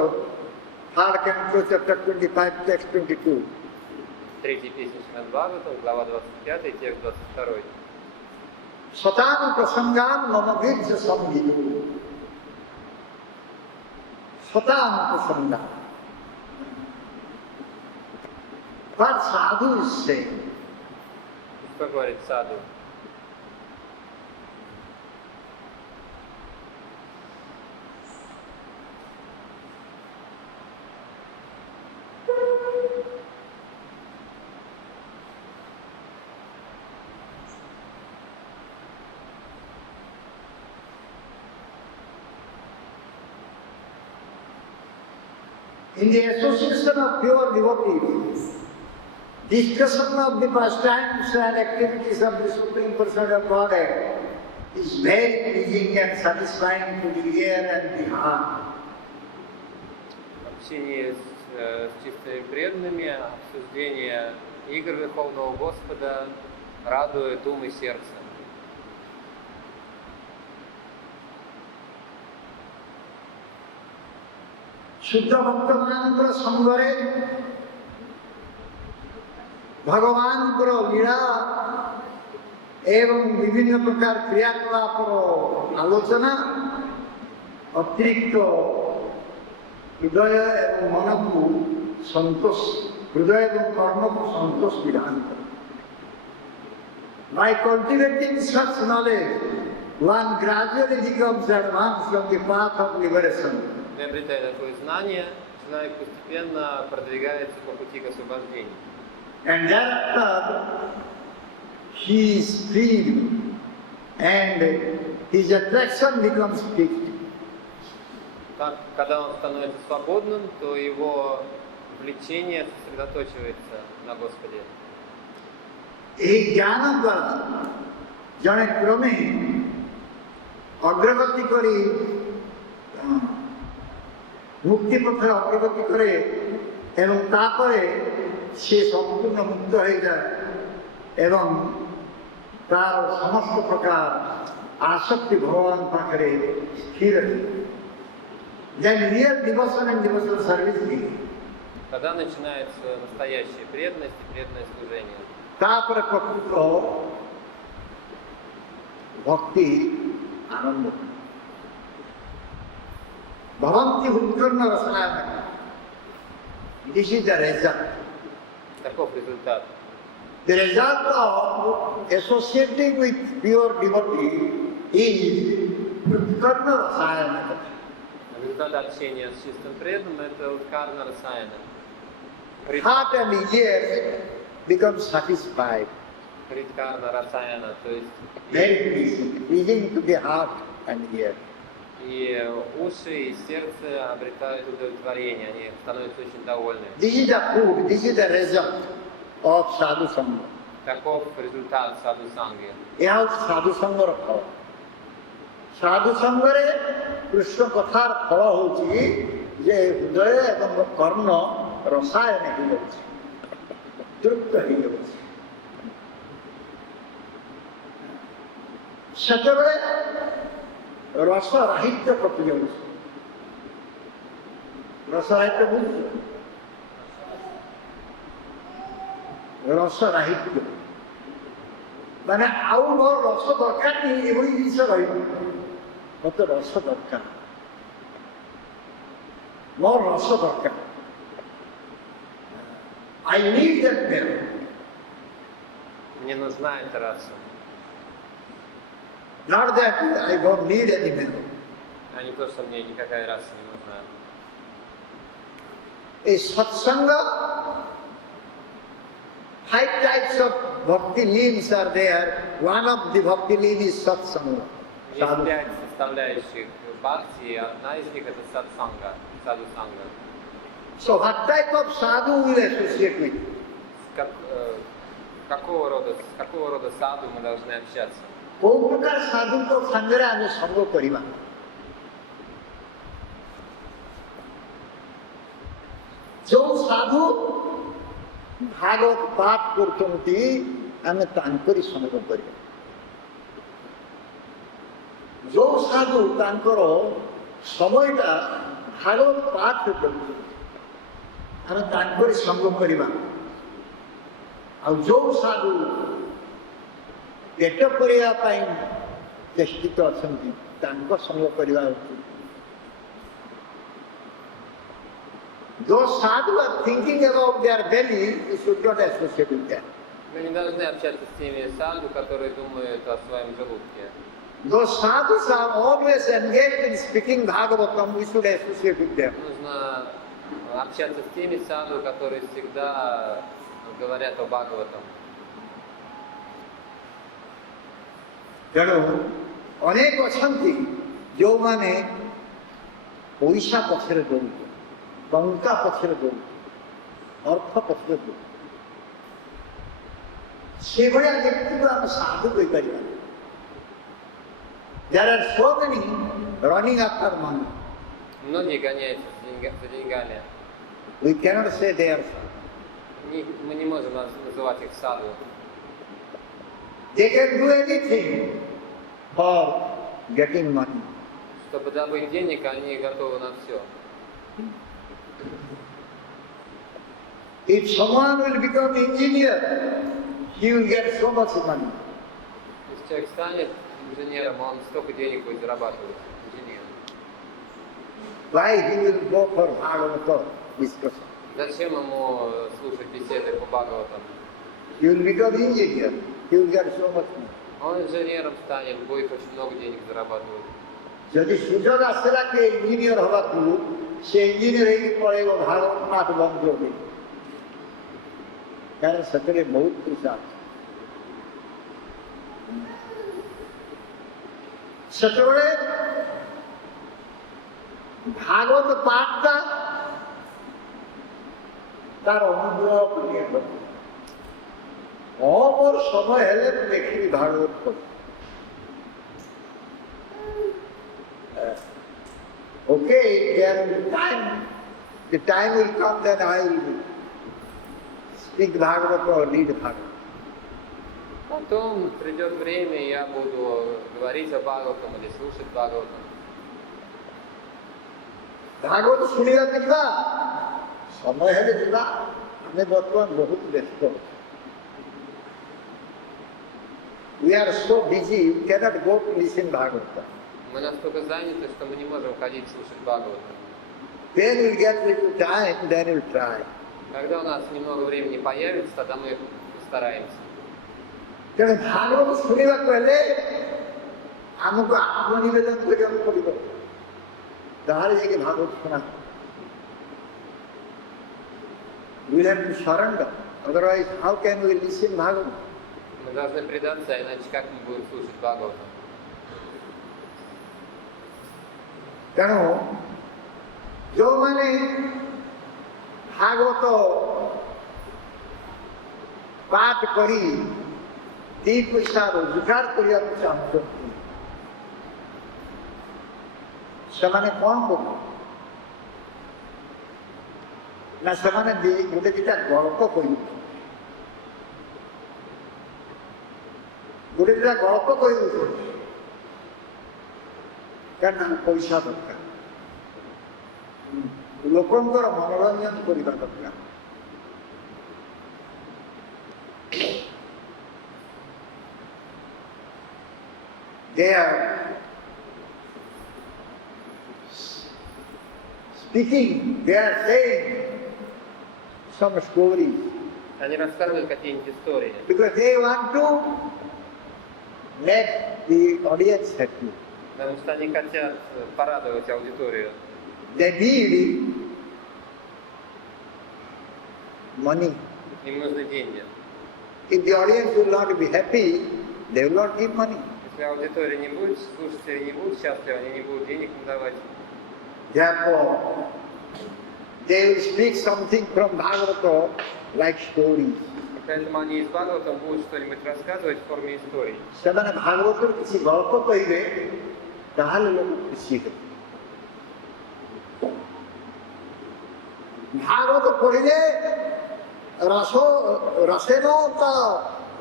3rd canto, chapter 25, text 22. третья песня Шримад Бхагаватам, глава 25, текст 22. Satam prasangan mama virja samvido. Satam prasangan. What sadhu is saying? Что говорит саду? In the association of pure devotees, discussion of the pastimes and activities of the Supreme Person of Godhead is very pleasing and satisfying to the ear and the heart. Общение с чистыми преданными, обсуждение игр Верховного Господа радует ум и сердце. शुद्ध भक्तमानଙ୍କର ସଙ୍ଗରେ ଭଗବାନଙ୍କର ଲୀଳା ଏବଂ ବିଭିନ୍ନ ପ୍ରକାର କ୍ରିୟାକଳାପର ଆଲୋଚନା ଅତିରିକ୍ତ ହୃଦୟ ଏବଂ ମନକୁ ସନ୍ତୋଷ ହୃଦୟ ଏବଂ କର୍ମକୁ ସନ୍ତୋଷ ବିଧାନ କରେ। By cultivating such knowledge, one gradually becomes advanced on the path of liberation. Приобретая такое знание, человек постепенно продвигается по пути к освобождению. And thereafter, he is freed and his attraction becomes fixed. Когда он становится свободным, то его влечение сосредоточивается на Господе. এই জ্ঞান দ্বারা জনে ক্রমে অগ্রগতি করে মুক্তি পথে অগ্রগতি করে এবং তারপরে সে সম্পূর্ণ মুক্ত হয়ে যায় এবং তার সমস্ত প্রকার আসক্তি ভগবান পাখে স্থির হয়। Then real devotion and devotional service begin. Тогда начинается настоящая преданность и преданное служение. তারপরে প্রকৃত ভক্তি আনন্দ ভবন্তি উৎকর্ণ রসনায়ন। This is the result. Таков результат. The result of associating with pure devotee is Utkarna Rasayana. Результат общения с чистым преданным – это Уткарна Расаяна. Heart and ears become satisfied. Хриткарна Расаяна, то есть Very pleasing, pleasing to the heart and ear. и уши, и сердце обретают удовлетворение, они становятся очень довольны. This is the food, this is the result of sadhu sangha. Таков результат саду санги. ଏହା ହେଉଛି ସାଧୁ ସଙ୍ଗର ଫଳ। ସାଧୁ ସଙ୍ଗରେ କୃଷ୍ଣ କଥାର ଫଳ ହେଉଛି ଯେ ହୃଦୟ ଏବଂ କର୍ଣ୍ଣ ରସାୟନ ହେଇଯାଉଛି, ତୃପ୍ତ ହେଇଯାଉଛି। ସେତେବେଳେ ରସ ରାହିତ୍ୟ କଟି ଯାଉଛି। ରସ ରାହିତ୍ୟ ବୁଝୁଛ? ରସ ରାହିତ୍ୟ ମାନେ ଆଉ ମୋର ରସ ଦରକାର ନାହିଁ, ଏଭଳି ଜିନିଷ ରହିବ। ମତେ ରସ ଦରକାର, ମୋର ରସ ଦରକାର। I need that milk. Мне нужна эта раса, Not that I don't need any milk. а не то, что мне никакая раса не нужна. A satsanga, 5 types of bhakti leaves are there. One of the bhakti leaves is satsanga. Есть 5 составляющих бхакти, и одна из них это садсанга, саду санга. So what type of sadhu will associate with? с какого рода саду мы должны общаться? କୋଉ ପ୍ରକାର ସାଧୁଙ୍କ ସାଙ୍ଗରେ ଆମେ ସଙ୍ଗ କରିବା ଯୋଉ ସାଧୁ ଭାଗବତ ପାଠ କରୁଛନ୍ତି ଆମେ ତାଙ୍କରି ସଙ୍ଗ କରିବା ଯୋଉ ସାଧୁ ତାଙ୍କର ସମୟଟା ଭାଗବତ ପାଠ କରୁଛନ୍ତି ଆମେ ତାଙ୍କରି ସଙ୍ଗ କରିବା ଆଉ ଯୋଉ ସାଧୁ ପେଟ କରିବା ପାଇଁ ଚେଷ୍ଟିତ ଅଛନ୍ତି ତାଙ୍କ ସଙ୍ଗ କରିବା ଉଚିତ Those sadhu are thinking about their belly, you should not associate with them. Мы не должны общаться с теми саду, которые думают о своем желудке. Those sadhus are always engaged in speaking Bhagavatam, we should associate with them. Нужно общаться с теми саду, которые всегда говорят о Бхагаватам. ତେଣୁ ଅନେକ ଅଛନ୍ତି ଯେଉଁମାନେ ପଇସା ପଛରେ ଦୌଡ଼ୁଛନ୍ତି ଟଙ୍କା ପଛରେ ଦୌଡ଼ୁଛନ୍ତି ଅର୍ଥ ପଛରେ ଦୌଡ଼ୁଛନ୍ତି ସେଭଳିଆ ବ୍ୟକ୍ତିକୁ ଆମେ ସାଧୁ କହିପାରିବା There are so many running after money. Многие гоняются за деньгами. We cannot say they are sadhu. Мы не можем называть их саду. They can do anything for getting money. Чтобы добыть денег, они готовы на все. If someone will become engineer, he will get so much money. Если человек станет инженером, он столько денег будет зарабатывать. Инженер. Why he will go for Bhagavata discussion? Зачем ему слушать беседы по Бхагаватам? He will become engineer. He will get so much money. Он инженером станет, будет очень много денег зарабатывать. ଯଦି ସୁଯୋଗ ଆସିଲା କି engineer ହେବାକୁ ସେ engineer ହେଇକି ପଳେଇବ ଭାଗବତ ପାଠ ବନ୍ଦ କରିଦେଇ କାରଣ ସେଥିରେ ବହୁତ ପଇସା ଅଛି ସେତେବେଳେ ଭାଗବତ ପାଠଟା ତାର ଅନୁଗ୍ରହ ଉପରେ ନିର୍ଭର ମୋର ସମୟ ହେଲେ ମୁଁ ଦେଖିବି ଭାଗବତ ପଢ଼ି Okay, there will be time. The time will come that I will speak Bhagavata or read Bhagavata. Потом придет время, и я буду говорить о Бхагаватам или слушать Бхагаватам. Bhagavata ଶୁଣିବାକୁ ଯିବା ସମୟ ହେଲେ ଯିବା ଆମେ ବର୍ତ୍ତମାନ ବହୁତ ବ୍ୟସ୍ତ We are so busy, we cannot go to listen Bhagavata. Мы настолько заняты, что мы не можем ходить слушать Бхагаватам. When we get little time, then we'll try. Когда у нас немного времени появится, тогда мы постараемся. ତେଣୁ ଭାଗବତ ଶୁଣିବାକୁ ହେଲେ ଆମକୁ ଆତ୍ମନିବେଦନ କରିବାକୁ ପଡ଼ିବ ତାହେଲେ ଯାଇକି ଭାଗବତ ଶୁଣା We will have to surrender. Otherwise, how can we listen Bhagavata? Мы должны предаться, иначе как мы будем слушать Бхагаватам? ତେଣୁ ଯେଉଁମାନେ ଭାଗବତ ପାଠ କରି ଦି ପଇସା ରୋଜଗାର କରିବାକୁ ଚାହୁଁଛନ୍ତି ସେମାନେ କ'ଣ କରିବେ ନା ସେମାନେ ଗୋଟେ ଦିଟା ଗଳ୍ପ କହିବେ ଗୋଟେ ଦିଟା ଗଳ୍ପ କହିଦେଉଛନ୍ତି କାରଣ ପଇସା ଦରକାର ଲୋକଙ୍କର ମନୋରଞ୍ଜନ କରିବା ଦରକାର They are speaking, they are saying some stories Они рассказывают какие-нибудь истории, because they want to make the audience happy. потому что они хотят порадовать аудиторию. They need money. Им нужны деньги. If the audience will not be happy, they will not give money. Если аудитория не будет, слушатели не будут счастливы, они не будут денег им давать. Therefore, they will speak something from Bhagavata like stories. Поэтому они из Бхагаватам будут что-нибудь рассказывать в форме историй. ସେମାନେ ଭାଗବତର କିଛି ଗଳ୍ପ କହିବେ ତାହେଲେ ଲୋକ ଖୁସି ହେବେ। ଭାଗବତ ପଢିଲେ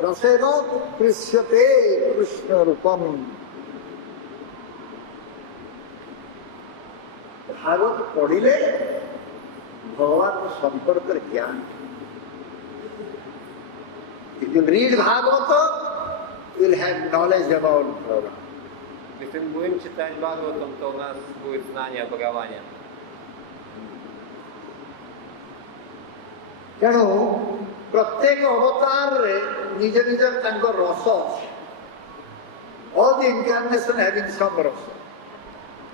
ରସେନ ଦୃଶ୍ୟତେ କୃଷ୍ଣ ରୂପମ୍। ଭାଗବତ ପଢିଲେ ଭଗବାନଙ୍କ ସମ୍ପର୍କରେ ଜ୍ଞାନ। If you read Bhagavata, you will have knowledge about Bhagavan. Если мы будем читать Бхагаватам, то у нас будет знание о Бхагаване. ତେଣୁ ପ୍ରତ୍ୟେକ ଅବତାରରେ ନିଜ ନିଜର ତାଙ୍କ ରସ ଅଛି। All the incarnation having some rasa.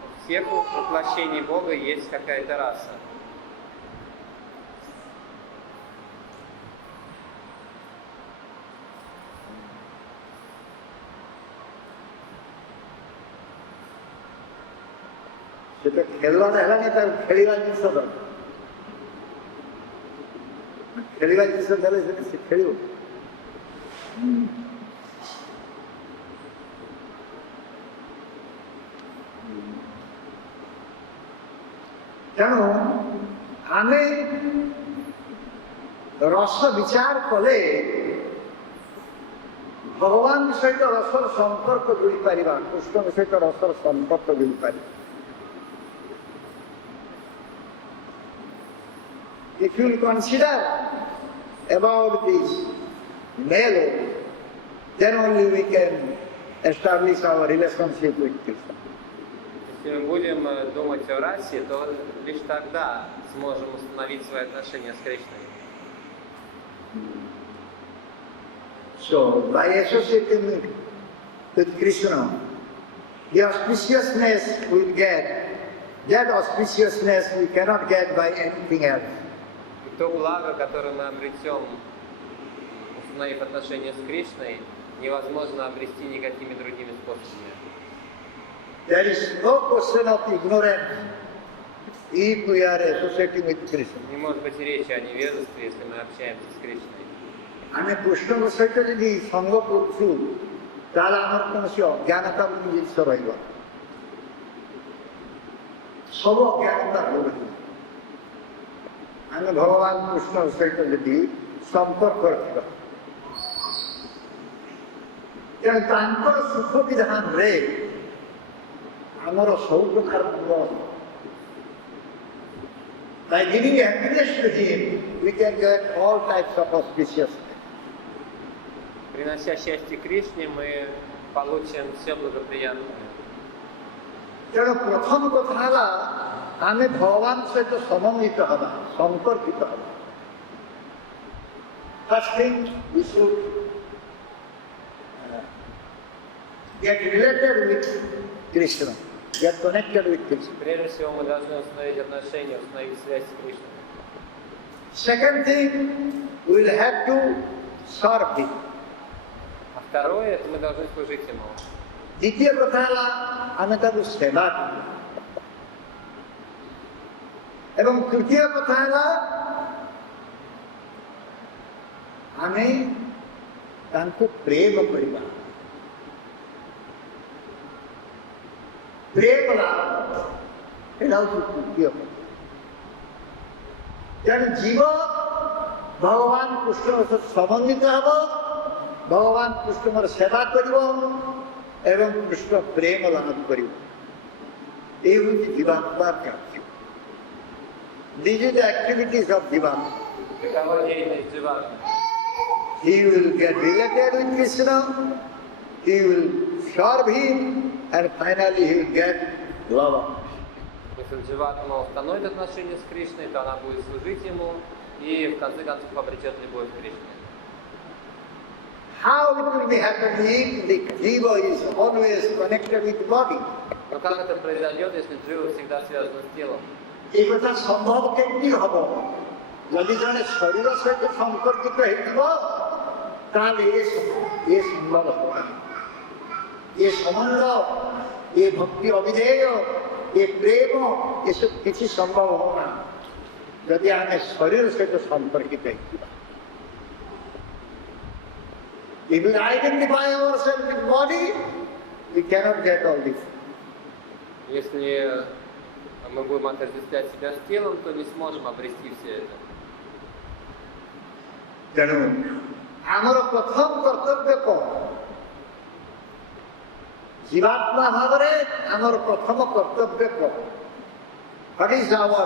У всех воплощений Бога есть какая-то раса. ସେଟା ଖେଳିବାଟା ହେଲାନି, ତାକୁ ଖେଳିବା ଜିନିଷ ଦରକାର। ଖେଳିବା ଜିନିଷ ଦେଲେ ସେ ଖେଳିବ। ତେଣୁ ଆମେ ରସ ବିଚାର କଲେ ଭଗବାନ ସହିତ ରସର ସମ୍ପର୍କ ଯୋଡ଼ିପାରିବା, କୃଷ୍ଣଙ୍କ ସହିତ ରସର ସମ୍ପର୍କ ଯୋଡ଼ିପାରିବା। If you will consider about this male, then only we can establish our relationship with Krishna. Если мы будем думать о расе, то лишь тогда сможем установить свои отношения с Кришной. So, by associating with Krishna, the auspiciousness we get, that auspiciousness we cannot get by anything else. То благо, которое мы обретем, установив отношения с Кришной, невозможно обрести никакими другими способами. There is no question of ignorance if we are associating with Krishna. Не может быть речи о невежестве, если мы общаемся с Кришной. ଆମେ କୃଷ୍ଣଙ୍କ ସହିତ ଯଦି ସଙ୍ଗ କରୁଛୁ ତାହେଲେ ଆମର କୌଣସି ଅଜ୍ଞାନତା ବୋଲି ଜିନିଷ ରହିବ, ସବୁ ଅଜ୍ଞାନତା ରହିବ। ଆମେ ଭଗବାନ କୃଷ୍ଣଙ୍କ ସହିତ ଯଦି ସମ୍ପର୍କ ରଖିବା, ତେଣୁ ତାଙ୍କର ସୁଖ ବିଧାନରେ ଆମର ସବୁ ପ୍ରକାର ମୂଳ। By giving happiness to him, we can get all types of auspiciousness. Принося счастье Кришне, мы получим все благоприятное. ତେଣୁ ପ୍ରଥମ କଥା ହେଲା ଆମେ ଭଗବାନ ସହିତ ସମନ୍ୱିତ ହେବା, ସମ୍ପର୍କିତ ହେବା। First thing, we should get related with Krishna, get connected with Krishna. Прежде всего, мы должны установить отношения, установить связь с Кришной. Second thing, we will have to serve him. А второе, это мы должны служить Ему. ଦ୍ୱିତୀୟ କଥା ହେଲା ଆମେ ତାକୁ ସେବା କରିବା। ଏବଂ ତୃତୀୟ କଥା ହେଲା ଆମେ ତାଙ୍କୁ ପ୍ରେମ କରିବା। ପ୍ରେମ ଲାଭ ଏଇଟା ହେଉଛି ତୃତୀୟ କଥା। ତେଣୁ ଜୀବ ଭଗବାନ କୃଷ୍ଣଙ୍କ ସହିତ ସମନ୍ୱିତ ହେବ, ଭଗବାନ କୃଷ୍ଣଙ୍କର ସେବା କରିବ ଏବଂ କୃଷ୍ଣ ପ୍ରେମ ଲାଭ କରିବ। এই হচ্ছে জীবাত্মার কার্য। These are the activities of Jivatma. Такова деятельность Дживатмы. He will get related with Krishna, he will serve him, and finally he will get love. Если Дживатма установит отношения с Кришной, то она будет служить Ему и в конце концов обретет любовь к Кришне. How it will be happening if the jiva is always connected with the body? Но как это произойдет, если Джива всегда связана с телом? এই কথা সম্ভব কেমনি হব? যদি জনে শরীর সহিত সম্পর্কিত হইব তাহলে এ সম্ভব হব না। এ সম্বন্ধ, এ ভক্তি অবিধেয়, এ প্রেম, এসব কিছু সম্ভব হব না যদি আমি শরীর সহিত সম্পর্কিত হইবা। If we identify ourselves with body, we cannot get all this. Если мы будем отождествлять себя с телом, то не сможем обрести все это. ତେଣୁ ଆମର ପ୍ରଥମ କର୍ତ୍ତବ୍ୟ କ'ଣ? ଜୀବାତ୍ମା ଭାବରେ ଆମର ପ୍ରଥମ କର୍ତ୍ତବ୍ୟ କ'ଣ? What is our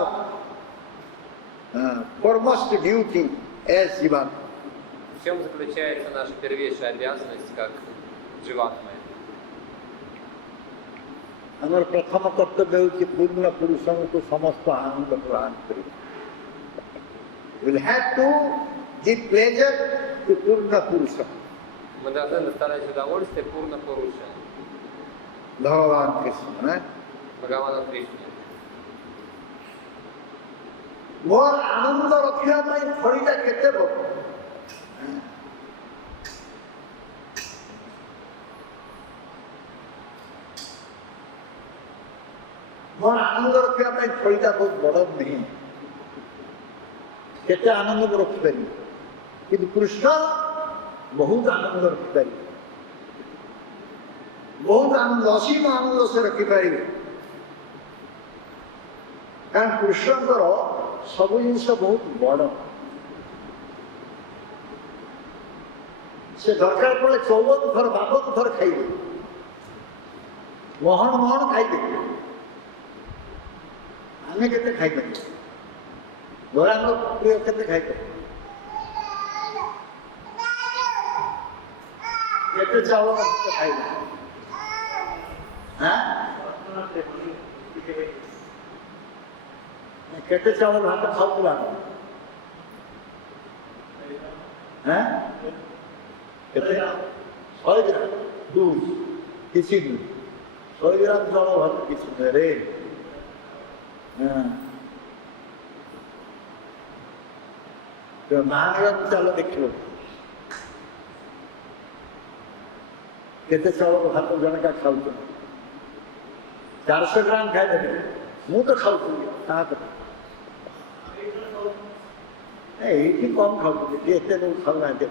foremost duty as Jivatma? В чем заключается наша первейшая обязанность как дживатмы? ଆମର ପ୍ରଥମ କର୍ତ୍ତବ୍ୟ ହେଉଛି ପୂର୍ଣ୍ଣ ପୁରୁଷଙ୍କୁ ସମସ୍ତ ଆନନ୍ଦ ପ୍ରଦାନ କରିବା। We'll have to give pleasure to ପୂର୍ଣ୍ଣ ପୁରୁଷ। Мы должны доставлять удовольствие Пурна Пуруше, ଭଗବାନ କୃଷ୍ଣ। Бхагавану Кришне. ମୋର ଆନନ୍ଦ ରଖିବା ପାଇଁ ଫଳିଟା କେତେ ବଡ଼? ମୋର ଆନନ୍ଦ ରଖିବା ପାଇଁ ଫଳିଟା ବହୁତ ବଡ଼ ନୁହେଁ। କେତେ ଆନନ୍ଦ ମୁଁ ରଖିପାରିବି, କିନ୍ତୁ କୃଷ୍ଣ ବହୁତ ଆନନ୍ଦ ରଖିପାରିବେ, ବହୁତ ଆନନ୍ଦ, ଅସୀମ ଆନନ୍ଦ ସେ ରଖିପାରିବେ। କାରଣ କୃଷ୍ଣଙ୍କର ସବୁ ଜିନିଷ ବହୁତ ବଡ଼। ସେ ଦରକାର ପଡ଼ିଲେ 54 ଥର 52 ଥର ଖାଇବେ, ମହଣ ମହଣ ଖାଇବେ। ଆମେ କେତେ ଖାଇପାରିବା? ଗୌରାଙ୍ଗ ପ୍ରିୟ କେତେ ଖାଇପାରିବା? କେତେ ଚାଉଳ ଖାଇବେ? କେତେ ଚାଉଳ ଭାତ ଖାଉଥିଲା? କେତେ? 100 ଗ୍ରାମ କିଛି ନୁହେଁ। 100 ଗ୍ରାମ ଚାଉଳ ଭାତ କିଛି ନୁହେଁ ରେ। ମହାନଗରକୁ ଚାଲ ଦେଖିବ, କେତେ ଚାଉଳ ଭାତ ଜଣକା ଖାଉଛନ୍ତି। 400 ଗ୍ରାମ ଖାଇଦେବେ। ମୁଁ ତ ଖାଉଥିଲି, ତାପରେ ଏଇଠି କମ୍ ଖାଉଥିଲି, ଏତେ ଲୋକ ଖାଉନାହାନ୍ତି।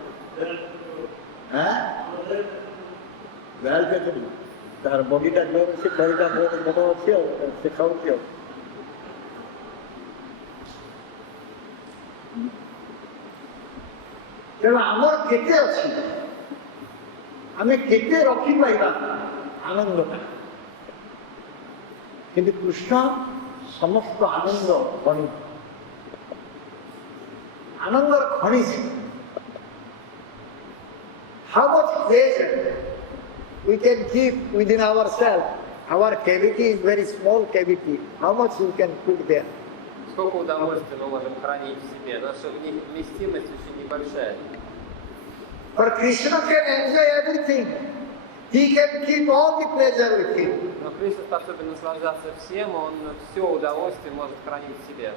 ଗାଈ କେତେ ତାର ବଡ଼ିଟା ଜୋର, ସେ ବଡ଼ିଟା ବହୁତ ବଡ଼ ଅଛି ଆଉ ସେ ଖାଉଛି ଆଉ। ତେଣୁ ଆମର କେତେ ଅଛି, ଆମେ କେତେ ରଖିପାରିବା ଆନନ୍ଦଟା। କିନ୍ତୁ କୃଷ୍ଣ ସମସ୍ତ ଆନନ୍ଦ ଖଣି, ଆନନ୍ଦର ଖଣି ସେ। How much pleasure we can keep within ourselves? Our cavity is very small cavity. How much we can put there? Сколько удовольствия мы можем хранить в себе? Наша вместимость очень небольшая. But Krishna can enjoy everything. He can keep all the pleasure with him. Но Кришна способен наслаждаться всем, он все удовольствие может хранить в себе.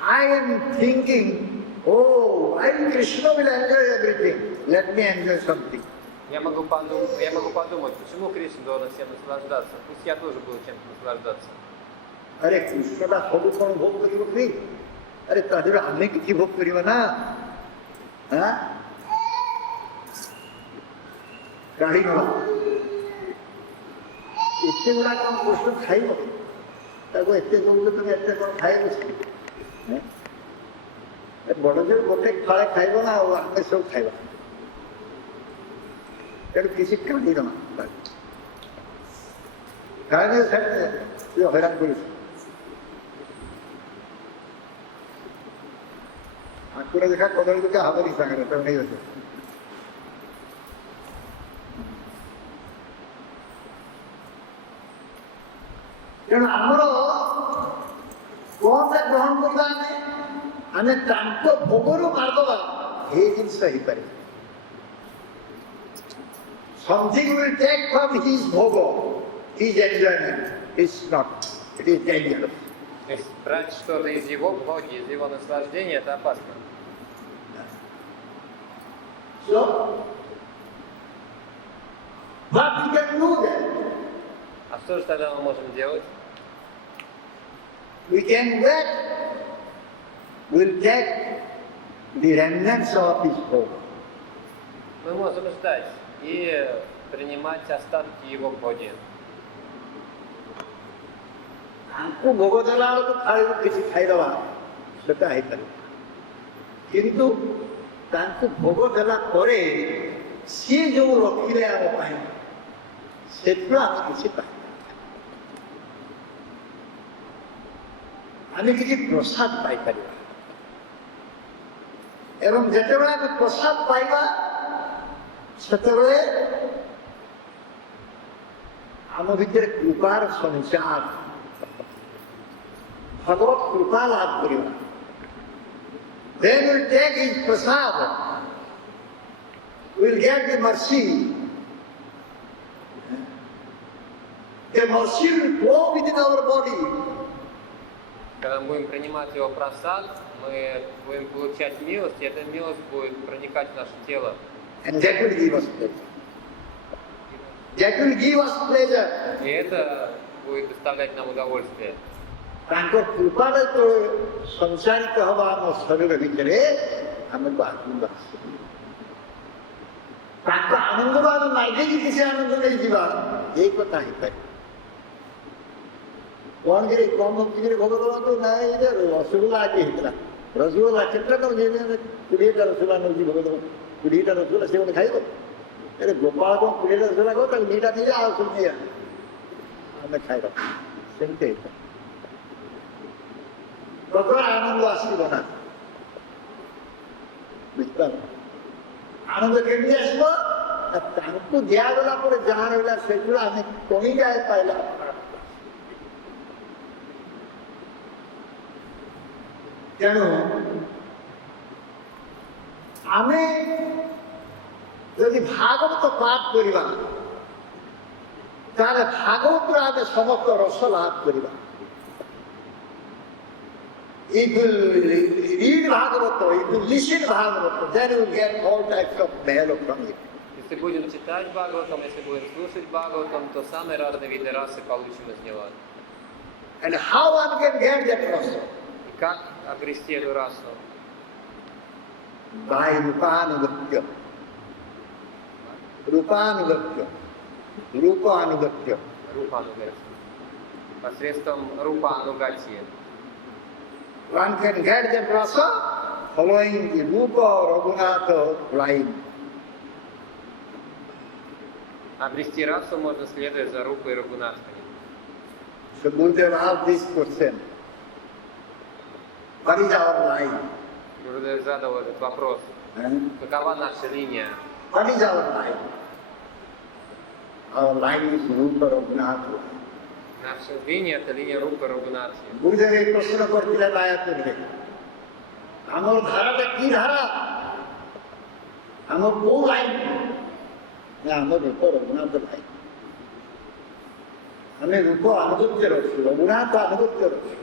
I am thinking, oh, Krishna will enjoy everything. Let me enjoy something. Я могу подумать, почему Кришна должен всем наслаждаться? Пусть я тоже буду чем-то наслаждаться. अरे कृष्णटा सब कौन भोग करिब कि? अरे तादर आमे किछि भोग करिब ना? हां? काढी न एते गुडा कोन कृष्ण खाइबो? ताको एते जोंले तुम एते कोन खाइबो? हैं? ए बड़ जे गोटे खाए खाइबो ना और आमे सब खाइबो। तेरे किसी काढी न काढे से यो हैरान करिस। आकुरा देखा कदली देखा हावरी सागर तो नहीं होते। तेणु आमर कौन सा ग्रहण करवा आने तांको भोगरु मारदवा हे जिनस ही पारे। Something will take from his bhogo, his enjoyment. It's not. It is dangerous. То есть брать что-то из его боги, из его наслаждения, это опасно. So, what we can do then? А что же тогда мы можем делать? We can wait. We'll take the remnants of his hope. Мы можем ждать и принимать остатки его в Боге. ତାଙ୍କୁ ଭୋଗ ଦେଲା ବେଳକୁ ଥାଳିରୁ କିଛି ଖାଇଦେବା ସେଟା ହେଇପାରିବ, କିନ୍ତୁ ତାଙ୍କୁ ଭୋଗ ଦେଲା ପରେ ସିଏ ଯୋଉ ରଖିଲେ ଆମ ପାଇଁ ସେଥିରୁ ଆମେ କିଛି ପାଇବା, ଆମେ କିଛି ପ୍ରସାଦ ପାଇପାରିବା। ଏବଂ ଯେତେବେଳେ ଆମେ ପ୍ରସାଦ ପାଇବା ସେତେବେଳେ ଆମ ଭିତରେ କୃପାର ସଞ୍ଚାର, ଭଗବତ କୃପା ଲାଭ କରିବା। Then we'll take his prasad, we'll get the mercy. The mercy will flow within our body. Когда мы будем принимать его просад, мы будем получать милость, и эта милость будет проникать в наше тело. And that will give us pleasure. That will give us pleasure. И это будет доставлять нам удовольствие. ତାଙ୍କ କୃପାରେ ତ ସଂସାରିତ ହବା ଆମ ଶରୀର ଭିତରେ ଆମକୁ ଆନନ୍ଦ ଆସିବ। ତାଙ୍କ ଆନନ୍ଦରୁ ଆମେ ମାଗିକି କିଛି ଆନନ୍ଦ ନେଇଯିବା, ଏଇ କଥା ହେଇପାରିବ। କଣ କିରେ କଣ ଭକ୍ତିକିରି ଭୋଗ ଦେବାକୁ ନାଇଁ, ଏଇଟା ରସଗୋଲା ଆଜି ହେଇଥିଲା, ରସଗୋଲା କେତେଟା ତମ 20ଟା ରସଗୋଲା ନେଉଛି ଭୋଗ ଦେବ, 20ଟା ରସଗୋଲା ସେ ଗୋଟେ ଖାଇବ। ଆରେ ଗୋପାଳ କଣ 20ଟା ରସଗୋଲା କହ, ତାକୁ 2ଟା ନେଇଯା, ଆଉ ସବୁ ନେଇଆ, ଆମେ ଖାଇବା। ସେମିତି ହେଇଥାଏ, ପ୍ରବଳ ଆନନ୍ଦ ଆସିବ ନା, ବୁଝିପାରିଲ? ଆନନ୍ଦ କେମିତି ଆସିବ? ତାଙ୍କୁ ଦିଆଗଲା ପରେ ଯାହା ରହିଲା ସେଗୁলো ଆମେ କଣିଯାଏ ପାଇଲା। ତେଣୁ ଆମେ ଯଦି ଭାଗବତ ପାଠ କରିବା ତାହେଲେ ଭାଗବତରେ ଆମେ ସମସ୍ତ ରସ ଲାଭ କରିବା। If you read Bhagavata, if you listen Bhagavata, then you get all types of mahalo from it. Если будем читать Бхагаватам, если будем слушать Бхагаватам, то самые разные виды расы получим из него. And how one can get that rasa? И как обрести эту расу? By Rupanugatya. Rupanugatya. Rupanugatya. Рупанугати. Посредством рупанугати. One can get that rasa following the Rupa Raghunatha line. Обрести расу можно, следуя за Рупой и Рагунатхами. So Gurudev asked this question. What is our line? Гурудев задал этот вопрос. Какова наша линия? What is our line? Our line is Rupa Raghunatha. Наша линия – это линия Рупы и Рагунатхи. গুরুদেব এই প্রশ্ন করছিলেন আয়া করবে, আমার ধারাটা কি ধারা, আমার কোন লাইন? না, আমার রূপ রঘুনাথ লাইন। আমি রূপ আনুগত্যের অছি, রঘুনাথ আনুগত্যের অছি।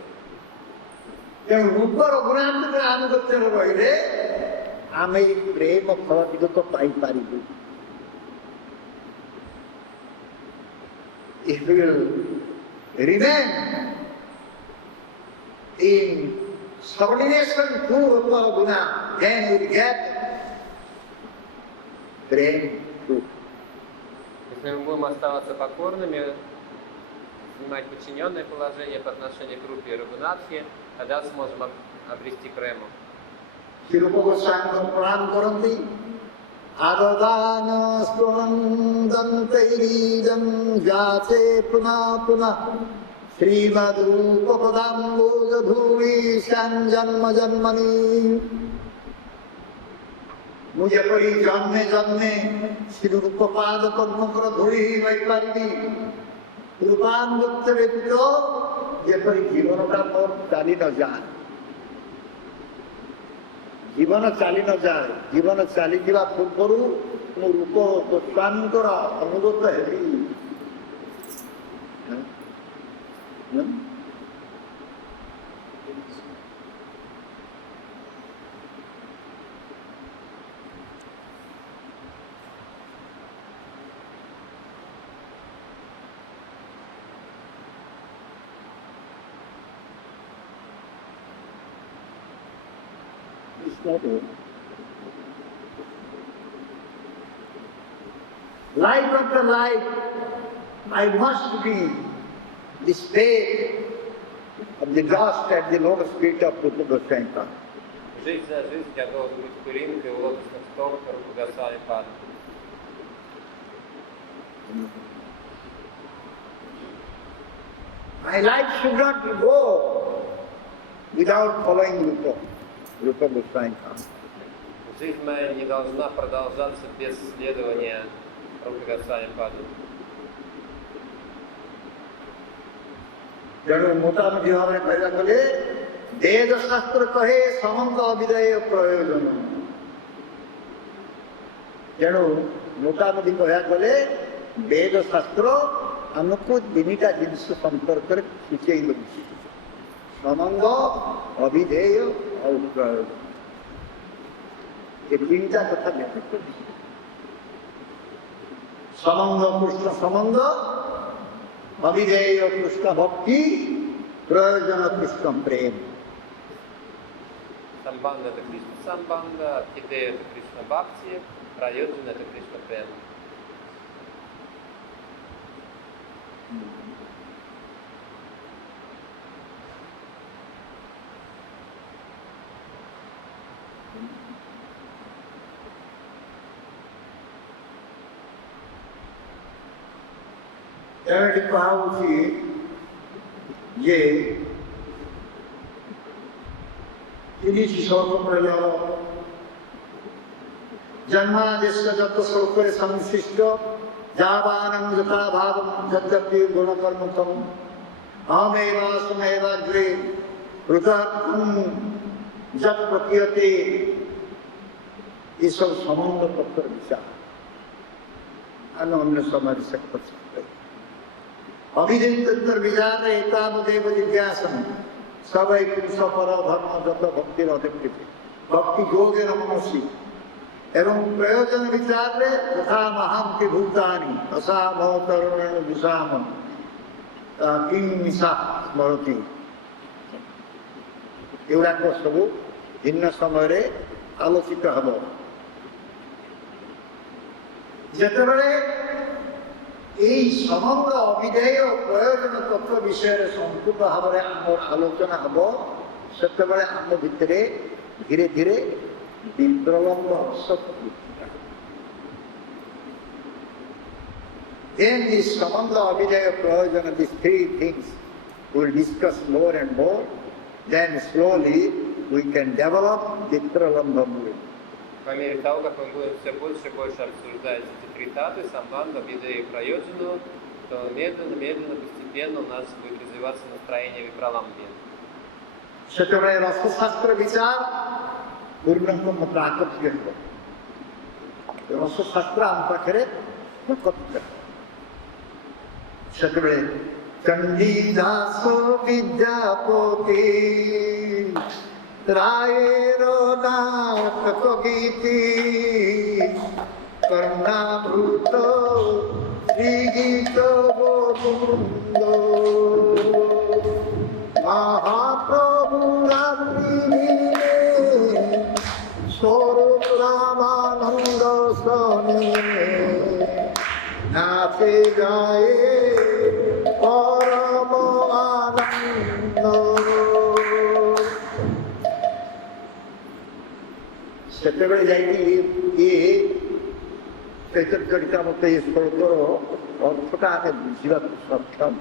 ତେଣୁ ରୂପ ରଘୁନାଥଙ୍କ ଆନୁଗତ୍ୟରେ ରହିଲେ ଆମେ ଏଇ ପ୍ରେମ ଫଳଟିକ ପାଇପାରିବୁ। If we will remain in subordination to Rupa Raghunatha, then we will get prem fruit. Если мы будем оставаться покорными, занимать подчиненное положение по отношению к Рупе и Рагунатхе, тогда сможем обрести прему. Śrīrupa Goswami প্রণাম করন্তি, আদদান স্পন্দন্তৈরিদং যাচে পুনঃ পুনঃ শ্রীমদ্রূপপদাম্বোজধূলিশাং জন্ম জন্মনি। ମୁଁ ଯେପରି ଜନ୍ମେ ଜନ୍ମେ ଶ୍ରୀ ରୂପ ପାଦ ପଦ୍ମଙ୍କର ଧୂଳି ରହିପାରିବି, ରୂପାନୁଗତ୍ୟ ବ୍ୟତୀତ ଯେପରି ଜୀବନଟା ମୋର ଚାଲି ନ ଯାଏ, ଜୀବନ ଚାଲି ନ ଯାଏ, ଜୀବନ ଚାଲିଯିବା ପୂର୍ବରୁ ମୁଁ ରୂପ ଗୋସ୍ୱାମୀଙ୍କର ଅନୁଗତ ହେବି। Life after life, I must be the state of the dust at the lotus feet of Rupa Goswami Pada. Жизнь за жизнь я должен быть пылинкой у лотосных стоп Рупы Госвами Пады. My life should not go without following Rupa Goswami Pada. Жизнь моя не должна продолжаться без следования Рупы Госвами Пады. ତେଣୁ ମୋଟାମୋଟି ଭାବରେ କହିବାକୁ ଗଲେ ବେଦ ଶାସ୍ତ୍ର କହେ ସମଙ୍କ ଅବିଦୟ ପ୍ରୟୋଜନ। ତେଣୁ ମୋଟାମୋଟି କହିବାକୁ ଗଲେ ବେଦ ଶାସ୍ତ୍ର ଆମକୁ ତିନିଟା ଜିନିଷ ସମ୍ପର୍କରେ ସୂଚେଇ ଦେଉଛି, ସମଙ୍ଗ, ଅବିଧେୟ ଆଉ ପ୍ରୟୋଜନ। ଏ ତିନିଟା କଥା ବ୍ୟାଖ୍ୟା କରୁଛି। ସମଙ୍ଗ କୃଷ୍ଣ ସମ୍ବନ୍ଧ, अविधेय कृष्ण भक्ति, प्रयोजन कृष्ण प्रेम। Самбанда — это Кришна Самбанда, Абхидея — это Кришна Бхакти, Прайоджана — это Кришна Прем. ଏଠି କୁହାହଉଛି ଯେ 30 ଶ୍ଲୋକ ପ୍ରୟୋଗ ଜନ୍ମାଦେଶ ଯତ ଶ୍ଲୋକରେ ସଂଶ୍ଳିଷ୍ଟ ଯାବାନଂ ଯଥା ଭାବଂ ଯଦ୍ୟପି ଗୁଣକର୍ମକଂ ଅହମେବାସମେବାଗ୍ରେ ହୃଦାର୍ଥଂ ଯତ୍ ପ୍ରତୀୟତେ। ଏସବୁ ସମ୍ବନ୍ଧ ପତ୍ର ବିଚାର ଆମେ ଅନ୍ୟ ସମୟରେ ସେ କଥା अभिधेय विचार एतावदेव जिज्ञासम सवै पुरुष पर धर्म जत भक्ति अधिकृत भक्ति योगेन मनसी एवं प्रयोजन विचार रे तथा महांति भूतानि असामो तरुणेण विषाम किं निशा स्मरति। एगुड़ाक सब भिन्न समय आलोचित हम जेतेबेले এই সমগ্র অবিধেয় প্রয়োজন তত্ত্ব বিষয়ে সম্পূর্ণ ভাবে আমার আলোচনা হব, সেতবে আম ভিতরে ধীরে ধীরে বিপ্রলম্ব শক্তি। Then this samandha avidaya prayojana, these three things we will discuss more and more, then slowly we can develop vipralambha mula. По мере того, как мы будем все больше и больше обсуждать эти три таты, самбанда, видея и прайоджану, то медленно, постепенно у нас будет развиваться настроение випраламбхи. সেতবে রসশাস্ত্র বিচার পূর্ণতম প্রাকৃতিক ହେବ। রসশাস্ତ୍ର ଆମ ପାଖରେ ପ୍ରକୃତ। ସେତେବେଳେ ଚଣ୍ଡୀଦାସ ବିଦ୍ୟାପତି रायेर नाटक गीति कर्णाभूत श्रीगीत गोविंद महाप्रभु रात्रि स्वरूप रामानंद सने नाचे जाए परम आनंद। ସେତେବେଳେ ଯାଇକି ଇଏ ଚୈତନ୍ୟଚରିତା ମତେ ଏ ଶ୍ଳୋକର ଅର୍ଥଟା ଆମେ ବୁଝିବାକୁ ସକ୍ଷମ।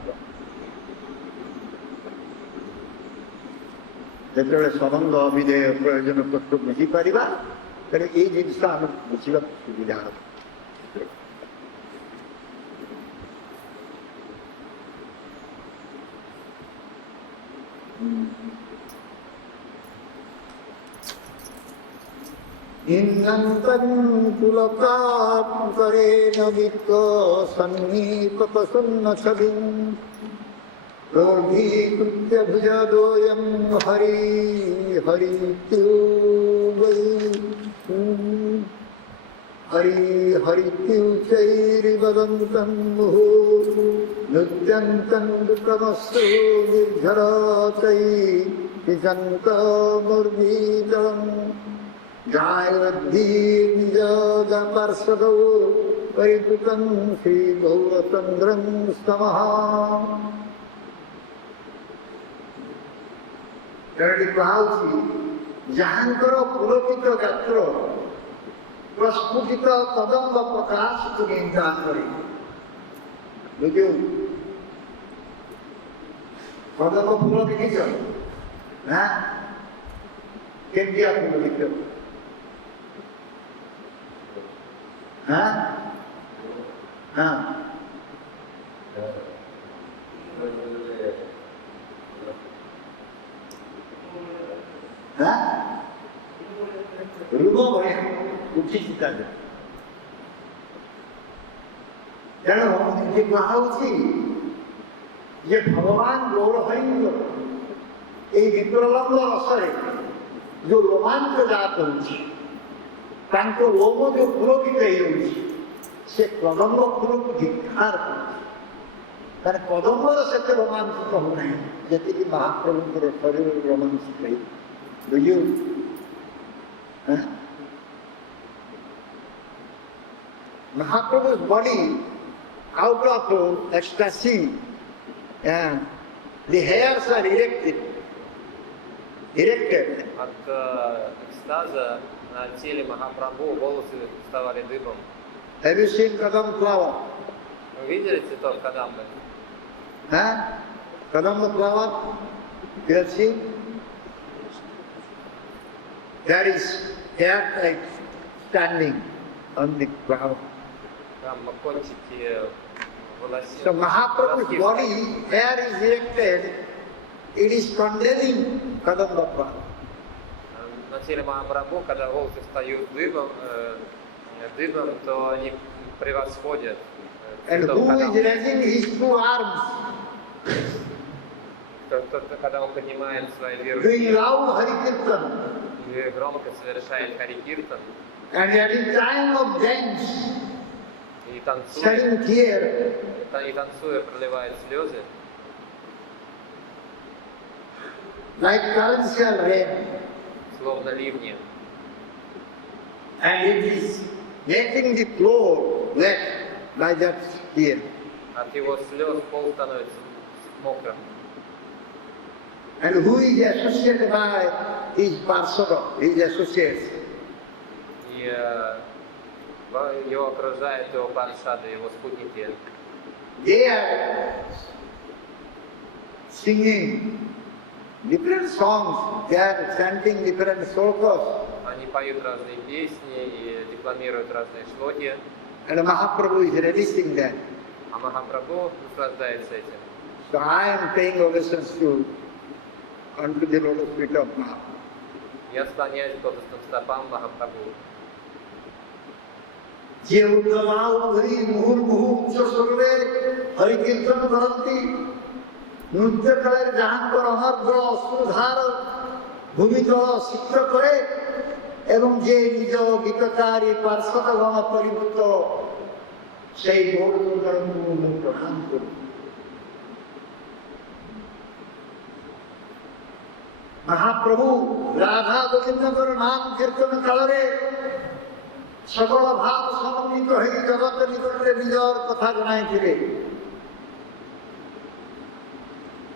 ଯେତେବେଳେ ସମ୍ବନ୍ଧ ଅଭିଧେୟ ପ୍ରୟୋଜନ ତତ୍ତ୍ୱ ବୁଝିପାରିବା ତେଣୁ ଏଇ ଜିନିଷ ଆମେ ବୁଝିବାକୁ ସୁବିଧା ହେବ। इंद्रंतं पुलकात्करेण वित्त सन्नीपकसन्न छविं रोगीकृत्य भुजदोयं हरि हरित्युवै हरि हरित्युच्चैर्वदन्तं मुहुः नृत्यन्तं दुःखमस्तु निर्झरतैः विजन्तमुर्वीतम् गायोद्धीर् निजोगपर्षदौ परिपुतं श्रीगौरचन्द्रं स्तमः। तेणु कुहाउछि ଯାହାଙ୍କର ପୁଲକିତ ଗାତ୍ର ପ୍ରସ୍ଫୁଟିତ କଦମ୍ବ ପ୍ରକାଶକୁ ନିନ୍ଦା କରି ବୁଝୁ କଦମ୍ବ ଫୁଲ ଦେଖିଛ ନା କେମିତିଆ ଫୁଲ ଦେଖିଛ ହଁ ହଁ रूप भया उठी चिता तेणु ये कहुच्छी जे भगवान गौरहरि विप्रलम्ब रसरे जो रोमांच जात हो लोम जो पुलकित से कदम्ब फूल को धिक्कार कर कदम्बर से रोमांचित होना जी महाप्रभु शरीर रोमांचित बुझु Mahaprabhu's body, out of ecstasy, the hairs are erected. От экстаза на теле Махапрабху волосы вставали дыбом. Have you seen Kadam flower? Вы видели цветок кадамбы? Kadam flower? You have seen? There is hair like standing on the ground. Там кончики волосин. So Mahaprabhu's body, hair is erected, it is condemning Kadamba flower. На теле Махапрабху, когда волосы встают дыбом, то они превосходят And цветок who is кадамбы. raising his two arms, Когда он поднимает свои doing верующие loud Harikirtan, и громко совершает харикиртан and at the time of dance, и танцует, shedding tear, проливает слезы, like torrential rain, словно ливни. and it is making the floor wet by that tear. От его слез пол становится мокрым. And who is associated by his parsada, his associates? И его окружают его паршады, его спутники. They are singing different songs, they are chanting different slokas, Они поют разные песни и декламируют разные шлоки, and Mahaprabhu is releasing them. а Махапрабху наслаждается этим. So I am paying obeisance unto the lotus feet of Mahaprabhu. Я склоняюсь к лотосным стопам Махапрабху. যে উদ্যমাও হরি মুহুর্মুহু উচ্চ স্বরে হরি কীর্তন করন্তি নৃত্যকালের যাহাঙ্কর অনর্ঘ অশ্রুধার ভূমিতল সিক্ত করে এবং যে নিজ গীতকারী পার্শ্বদগণ পরিভূত সেই গৌরবঙ্গরଙ୍କୁ প্রণাম করি। মহাপ্রভু রাধা গোবিন্দଙ୍କର নাম কীর্তন কাଳରେ সকল ভাব সমন্বিত হয়ে জগত নিকটে নিজর কথা জনাইଥିଲେ।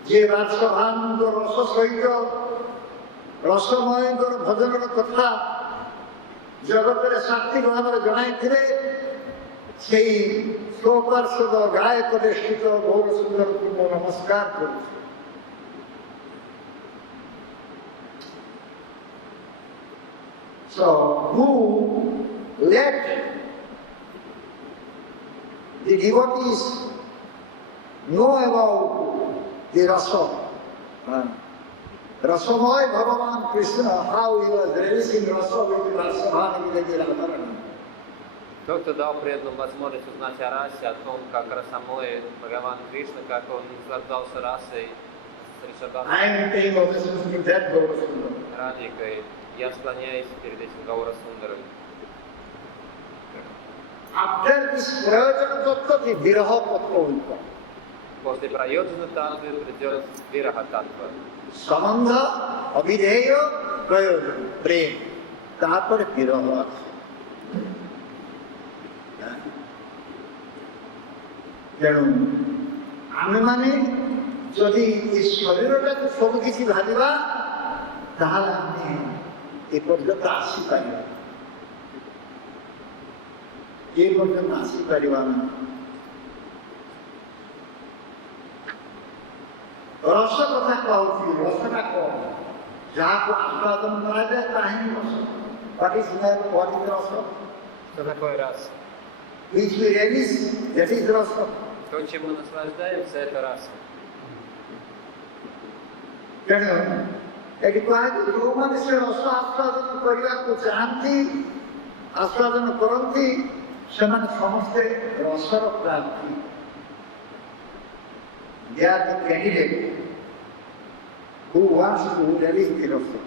যে রাজসভাঙ্গ রস সহিত রসময়ঙ্কর ভজনর কথা জগতের সাত্বিক ভাবে জনাইଥିଲେ সেই স্বপার্শ্বদ গায়ক দেশিত গৌর সুন্দরଙ୍କୁ ମୁଁ নমস্কার କରୁଛି। So who let the devotees know about the rasa. Rasamoy Bhagavan Krishna, how he was relishing rasa with Rasavani Vidagi Radharani. Тот, кто дал преданным возможность узнать о расе, о том, как Расамой, Бхагаван Кришна, как он наслаждался расой с Ришабханом I am paying obeisance to that Gaura Sundar. Радикой, я склоняюсь перед этим Гаура Сундаром. After this Prayojana Tattva, the Viraha Tattva will come. После Прайоджана Татвы придет Вираха Татва. Samandha, Abhideya, Prayojana, Prem. তারপরে বিরহ আছে। ତେଣୁ ଆମେମାନେ ଯଦି ଏ ଶରୀରଟାକୁ ସବୁ କିଛି ଭାବିବା ତାହେଲେ ଆମେ ଏପର୍ଯ୍ୟନ୍ତ ଆସିପାରିବା, ଏ ପର୍ଯ୍ୟନ୍ତ ଆସିପାରିବା ନାହିଁ। ରସ କଥା କହୁଛି, ରସଟା କଣ? ଯାହାକୁ ଆସ୍ୱାଦନ କରାଯାଏ ତାହା ହିଁ ରସ। What is ରସ? Что такое раса? Which we relish, that is rasa. То, чем мы наслаждаемся, это раса. ତେଣୁ ଏଠି କୁହାଯାଏ ଯେଉଁମାନେ ସେ ରସ ଆସ୍ୱାଦନ କରିବାକୁ ଚାହାନ୍ତି, ଆସ୍ୱାଦନ କରନ୍ତି, ସେମାନେ ସମସ୍ତେ ରସର ପ୍ରାର୍ଥୀ। They are the candidate who wants to relish the rasa.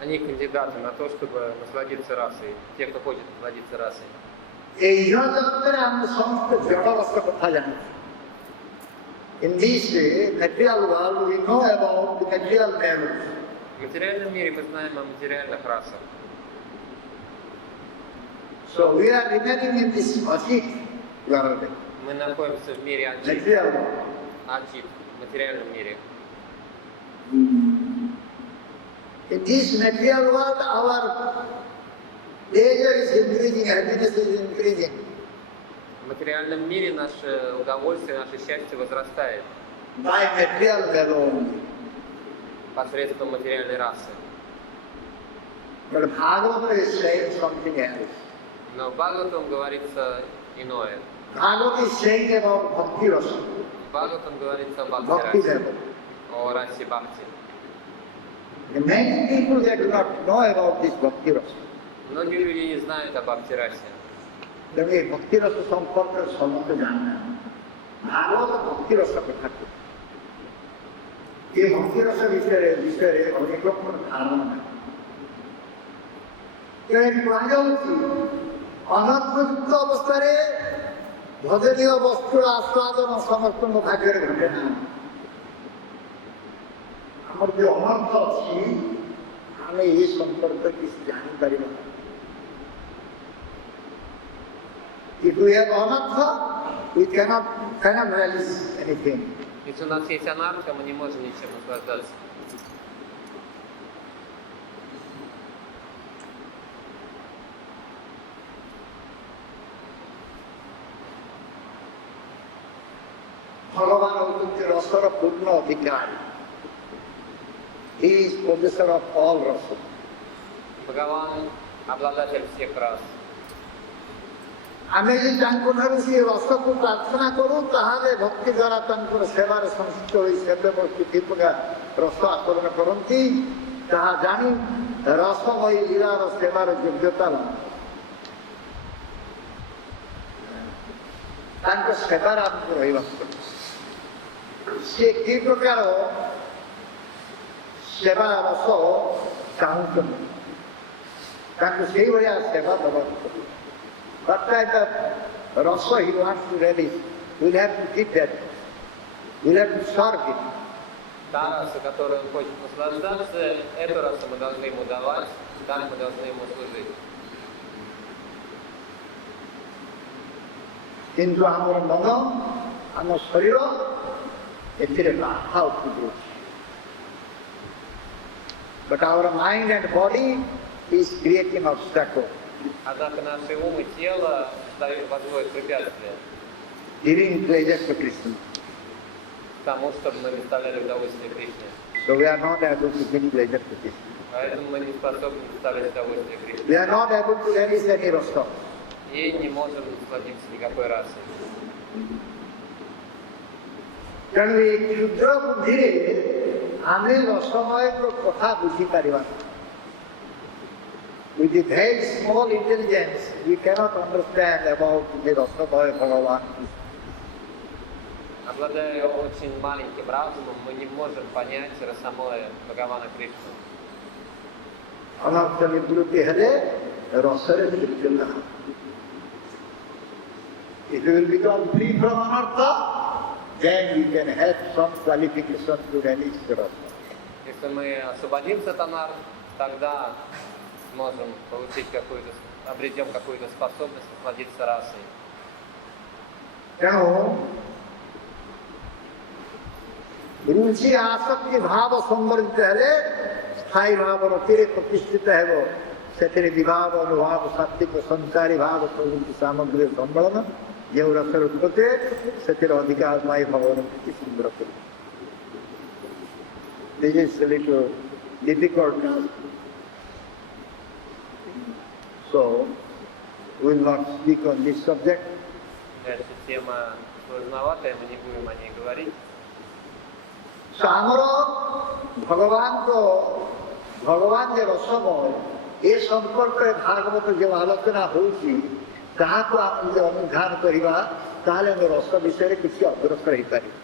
Они кандидаты на то, чтобы насладиться расой. Те, кто хочет насладиться расой. এই ইহ জগতের আমরা সমস্ত জড় রস কথা জানি। In this material world, we know about the material levels. В материальном мире мы знаем о материальных расах. So we are remaining in this Ajit world, Мы находимся в мире Аджит. material world. Аджит, в материальном мире. In this material world, our pleasure is increasing, happiness is increasing. В материальном мире наше удовольствие, наше счастье возрастает By material level only. посредством материальной расы. But Bhagavata is saying something else. Но в Бхагаватам говорится иное. Bhagavata is saying about bhakti rasa, В Бхагаватам говорится о bhakti бхакти-расе, level. о расе бхакти. Many people that do not know about this bhakti rasa. Многие люди не знают о бхакти-расе. ତେଣୁ ଏ ଭକ୍ତି ରସ ସମ୍ପର୍କରେ ସମସ୍ତେ ଜାଣିନାହାନ୍ତି। ଭାଗବତ ଭକ୍ତି ରସ କଥା କୁହେ। ଏ ଭକ୍ତି ରସ ବିଷୟରେ ଅନେକ ଲୋକଙ୍କର ଧାରଣା ନାହିଁ। ତେଣୁ କୁହାଯାଉଛି ଅନଦୃତ ଅବସ୍ଥାରେ ଭଜନୀୟ ବସ୍ତୁର ଆସ୍ୱାଦନ ସମସ୍ତଙ୍କ ଭାଗ୍ୟରେ ଘଟେ ନାହିଁ। ଆମର ଯେଉଁ ଅନର୍ଥ ଅଛି ଆମେ ଏ ସମ୍ପର୍କରେ କିଛି ଜାଣିପାରିବା ନାହିଁ। If we have anartha, we cannot relish anything. Если у нас есть анарха, мы не можем ничем наслаждаться. Bhagavan heଉଛନ୍ତି ରସର ପୂର୍ଣ୍ଣ ଅଧିକାରୀ। He is possessor of all rasa. Бхагаван – обладатель всех рас. ଆମେ ଯଦି ତାଙ୍କ ଠାରୁ ସେ ରସକୁ ପ୍ରାର୍ଥନା କରୁ ତାହେଲେ ଭକ୍ତି ଦ୍ୱାରା ତାଙ୍କର ସେବାରେ ସଂସ୍କୃତ ହୋଇ ସେବେ କିଛି ପ୍ରକାର ରସ ଆଚରଣ କରନ୍ତି, ତାହା ଜାଣି ରସମୟୀ ଲୀଳାର ସେବାର ଯୋଗ୍ୟତା ଲାଭ। ତାଙ୍କ ସେବାରେ ଆମକୁ ରହିବାକୁ ପଡ଼ିବ। ସେ କି ପ୍ରକାର ସେବା ରସ ଚାହୁଁଛନ୍ତି, ତାଙ୍କୁ ସେଇଭଳିଆ ସେବା ଦେବାକୁ ପଡ଼ିବ। What type of rasa he wants to relish, we'll have to give that. We'll have to serve it. Та раса, которой он хочет наслаждаться, эту расу мы должны ему давать, так мы должны ему служить. କିନ୍ତୁ ଆମର ମନ, ଆମ ଶରୀର ଏଥିରେ ବାଧା ଉପୁଜୁଛି। But our mind and body is creating obstacle, Однако наши ум и тело возводят препятствия giving pleasure to Krishna. к тому, чтобы мы доставляли удовольствие Кришне. So we are not able to give pleasure to Krishna. Поэтому мы не способны доставлять удовольствие We Кришне. are not able to relish any rasa. И не можем насладиться никакой расой. ତେଣୁ ଏ କ୍ଷୁଦ୍ର ବୁଦ୍ଧିରେ ଆମେ ରସମୟର କଥା ବୁଝିପାରିବା। With the very small intelligence, we cannot understand about the Rasamaya Bhagavan. Обладая очень маленьким разумом, мы не можем понять расамоя Бхагавана Кришну. Anartha nivrutti hele rasare nivrutti. If you will become free from anartha, then you can have some qualification to relish the rasa. Если мы освободим сатанар, тогда сможем получить какую-то, обретем какую-то способность насладиться расой. ତେଣୁ ରୁଚି ଆସକ୍ତି ଭାବ ସମ୍ବର୍ଦ୍ଧିତ ହେଲେ ସ୍ଥାୟୀ ଭାବର ତୀରେ ପ୍ରତିଷ୍ଠିତ ହେବ। ସେଥିରେ ବିଭାବ ଅନୁଭାବ ସାତ୍ଵିକ ସଂସାରୀ ଭାବ ପ୍ରଭୃତି ସାମଗ୍ରୀର ସମ୍ବଳନ ଯେଉଁ ରସର ଉତ୍ପତ୍ତି ସେଥିରେ ଅଧିକା ପାଇ ଭଗବାନ ପ୍ରତି ସୁନ୍ଦର କରିବ। This is a little difficult task. So we will not speak on this subject. Дальше тема сложноватая, мы не будем о ней говорить. So ଆମର ଭଗବାନ ଯେ ରସମୟ ଏ ସମ୍ପର୍କରେ ଭାଗବତ ଯେଉଁ ଆଲୋଚନା ହେଉଛି ତାହାକୁ ଆମେ ଯଦି ଅନୁଧ୍ୟାନ କରିବା ତାହେଲେ ଆମେ ରସ ବିଷୟରେ କିଛି ଅଗ୍ରସର ହେଇପାରିବ।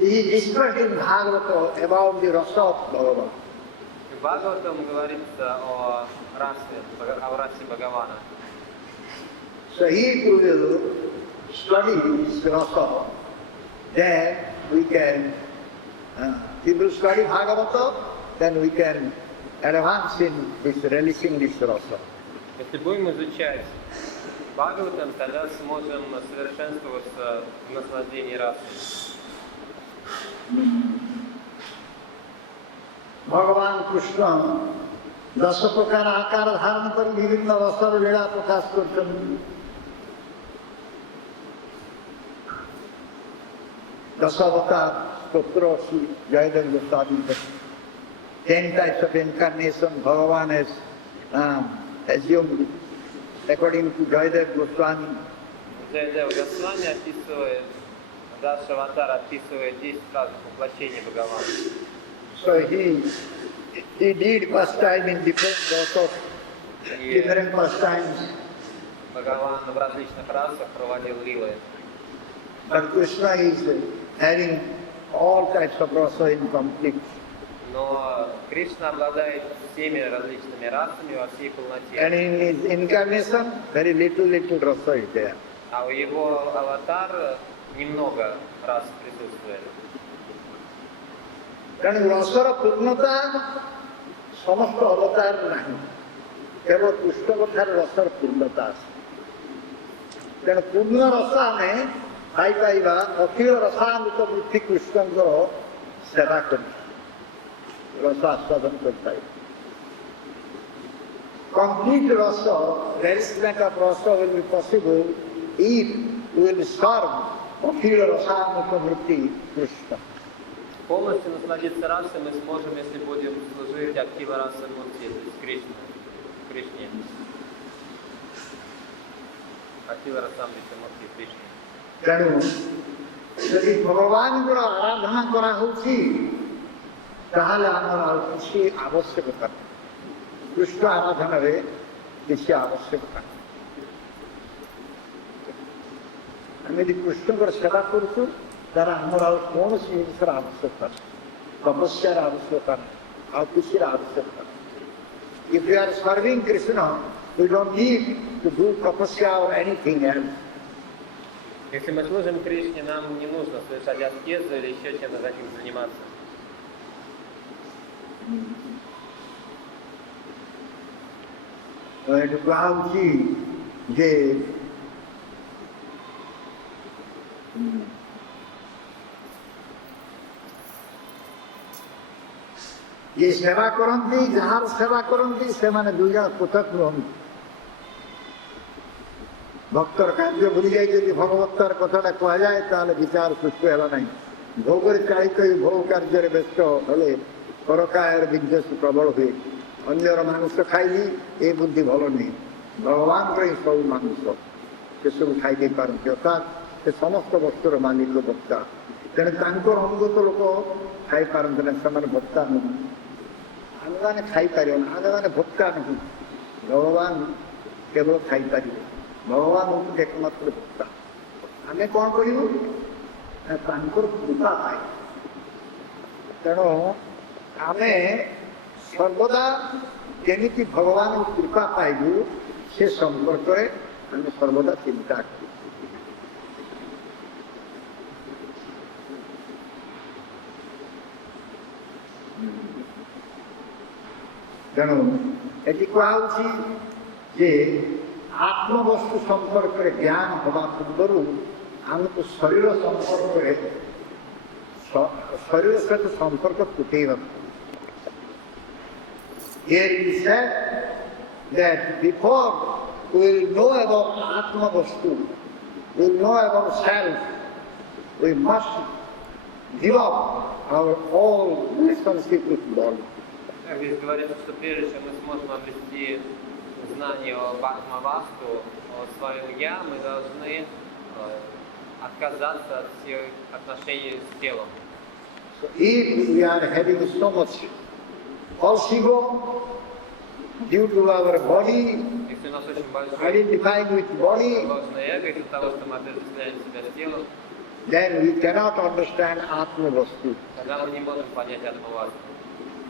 He discussed in Bhagavata about the rasa of Bhagavan. В Бхагаватам говорится о расе Бхагавана. So he will study this rasa, then we can, he will study Bhagavata, then we can advance in this relishing this rasa. Если будем изучать Бхагаватам, тогда сможем совершенствоваться в наслаждении расой. ভগবান কৃষ্ণ 10 প্রকার আকার ধারণ করে বিভিন্ন রসের লীলা প্রকাশ করছেন। দশাবতার স্তোত্র Shri Joydeb Goswami. 10 types of incarnation Bhagavan has assumed according to Jayadev Goswami. Джайадева Госвами описывает, Даш Аватар описывает 10 разных воплощений Бхагавана. So he did pastime in different rasos, different pastimes. Бхагаван в различных расах проводил лилы. But Krishna is having all types of rasa in complete. Но Кришна обладает всеми различными расами во всей полноте. And in his incarnation, very little rasa is there. А у его аватар немного рас присутствует. ତେଣୁ ରସର ପୂର୍ଣ୍ଣତା ସମସ୍ତ ଅବତାର ନାହିଁ, କେବଳ କୃଷ୍ଣଙ୍କଠାରେ ରସର ପୂର୍ଣ୍ଣତା ଆସେ। ତେଣୁ ପୂର୍ଣ୍ଣ ରସ ଆମେ ପାଇପାରିବା ଅଖିଳ ରସାମୃତ ବୃତ୍ତି କୃଷ୍ଣଙ୍କର ସେବା କରି ରସ ଆସ୍ୱାଦନ କରିପାରିବା। Complete rasa, relishment of rasa will be possible if we will serve अखिल रसामृत वृत्ति Krishna. Полностью насладиться расой мы сможем, если будем служить актива расы Мурти, то есть Кришне. Актива расамрita Мурти Кришне. ତେଣୁ ଯଦି ଭଗବାନଙ୍କର ଆରାଧନା କରାହେଉଛି ତାହେଲେ ଆମର ଆଉ କିଛି ଆବଶ୍ୟକତା ନାହିଁ। କୃଷ୍ଣ ଆରାଧନାରେ କିଛି ଆବଶ୍ୟକତା ନାହିଁ। ଆମେ ଯଦି କୃଷ୍ଣଙ୍କର ସେବା କରୁଛୁ ତାହେଲେ ଆମର ଆଉ କୌଣସି ଜିନିଷର ଆବଶ୍ୟକତା ନାହିଁ, ତପସ୍ୟାର ଆବଶ୍ୟକତା ନାହିଁ, ଆଉ କିଛିର ଆବଶ୍ୟକତା ନାହିଁ। If we are serving Krishna, we don't need to do tapasya or anything else. Если мы служим Кришне, нам не нужно совершать аскезу или еще чем-то таким заниматься. ଏଠୁ କୁହାହଉଛି ଯେ ये सेवा करती जार सेवा करती से माने दुई जन पृथक नुहति। भक्तर कार्य भूली जाए यदि भगवत्तर कथाटा कह जाए ताले विचार सुष्ट है ना। भोगर चाई कई भोग कार्य व्यस्त हेले परकायर विद्वेष प्रबल हुए। अन्यर मानुष खाइली ए बुद्धि भल नहीं। भगवान सब मानुष से सब खाई पारती अर्थात से समस्त वस्तुर मालिक भक्ता। तेणु अनुगत लोक खाई पारती ना से भक्ता नुह। आम मैंने खाईपर आम मैंने भक्ता नुह। भगवान केवल खाईपर भगवान हूँ एकमात्र भक्ता। आम कौन करूँ कृपा पाए। तेणु आम सर्वदा केमी भगवान कृपा पाइबू से संपर्क আমি সর্বদা চিন্তা করি। ତେଣୁ ଏଠି କୁହାହେଉଛି ଯେ ଆତ୍ମବସ୍ତୁ ସମ୍ପର୍କରେ ଜ୍ଞାନ ହେବା ପୂର୍ବରୁ ଆମକୁ ଶରୀର ସମ୍ପର୍କରେ ଶରୀର ସହିତ ସମ୍ପର୍କ ତୁଟେଇବାକୁ Here it is said that before we will know about Atma Vastu, we will know about self, we must give up our all relationship with body. Здесь говорится, что прежде чем мы сможем обрести знание об Атмавасту, о своем Я, мы должны отказаться от всех отношений с телом. So if we are having so much false ego due to our body, Если у нас очень большое identifying with body, ложное эго, из-за того, что мы отождествляем себя с телом, then we cannot understand Atma Vastu. тогда мы не можем понять Атмавасту.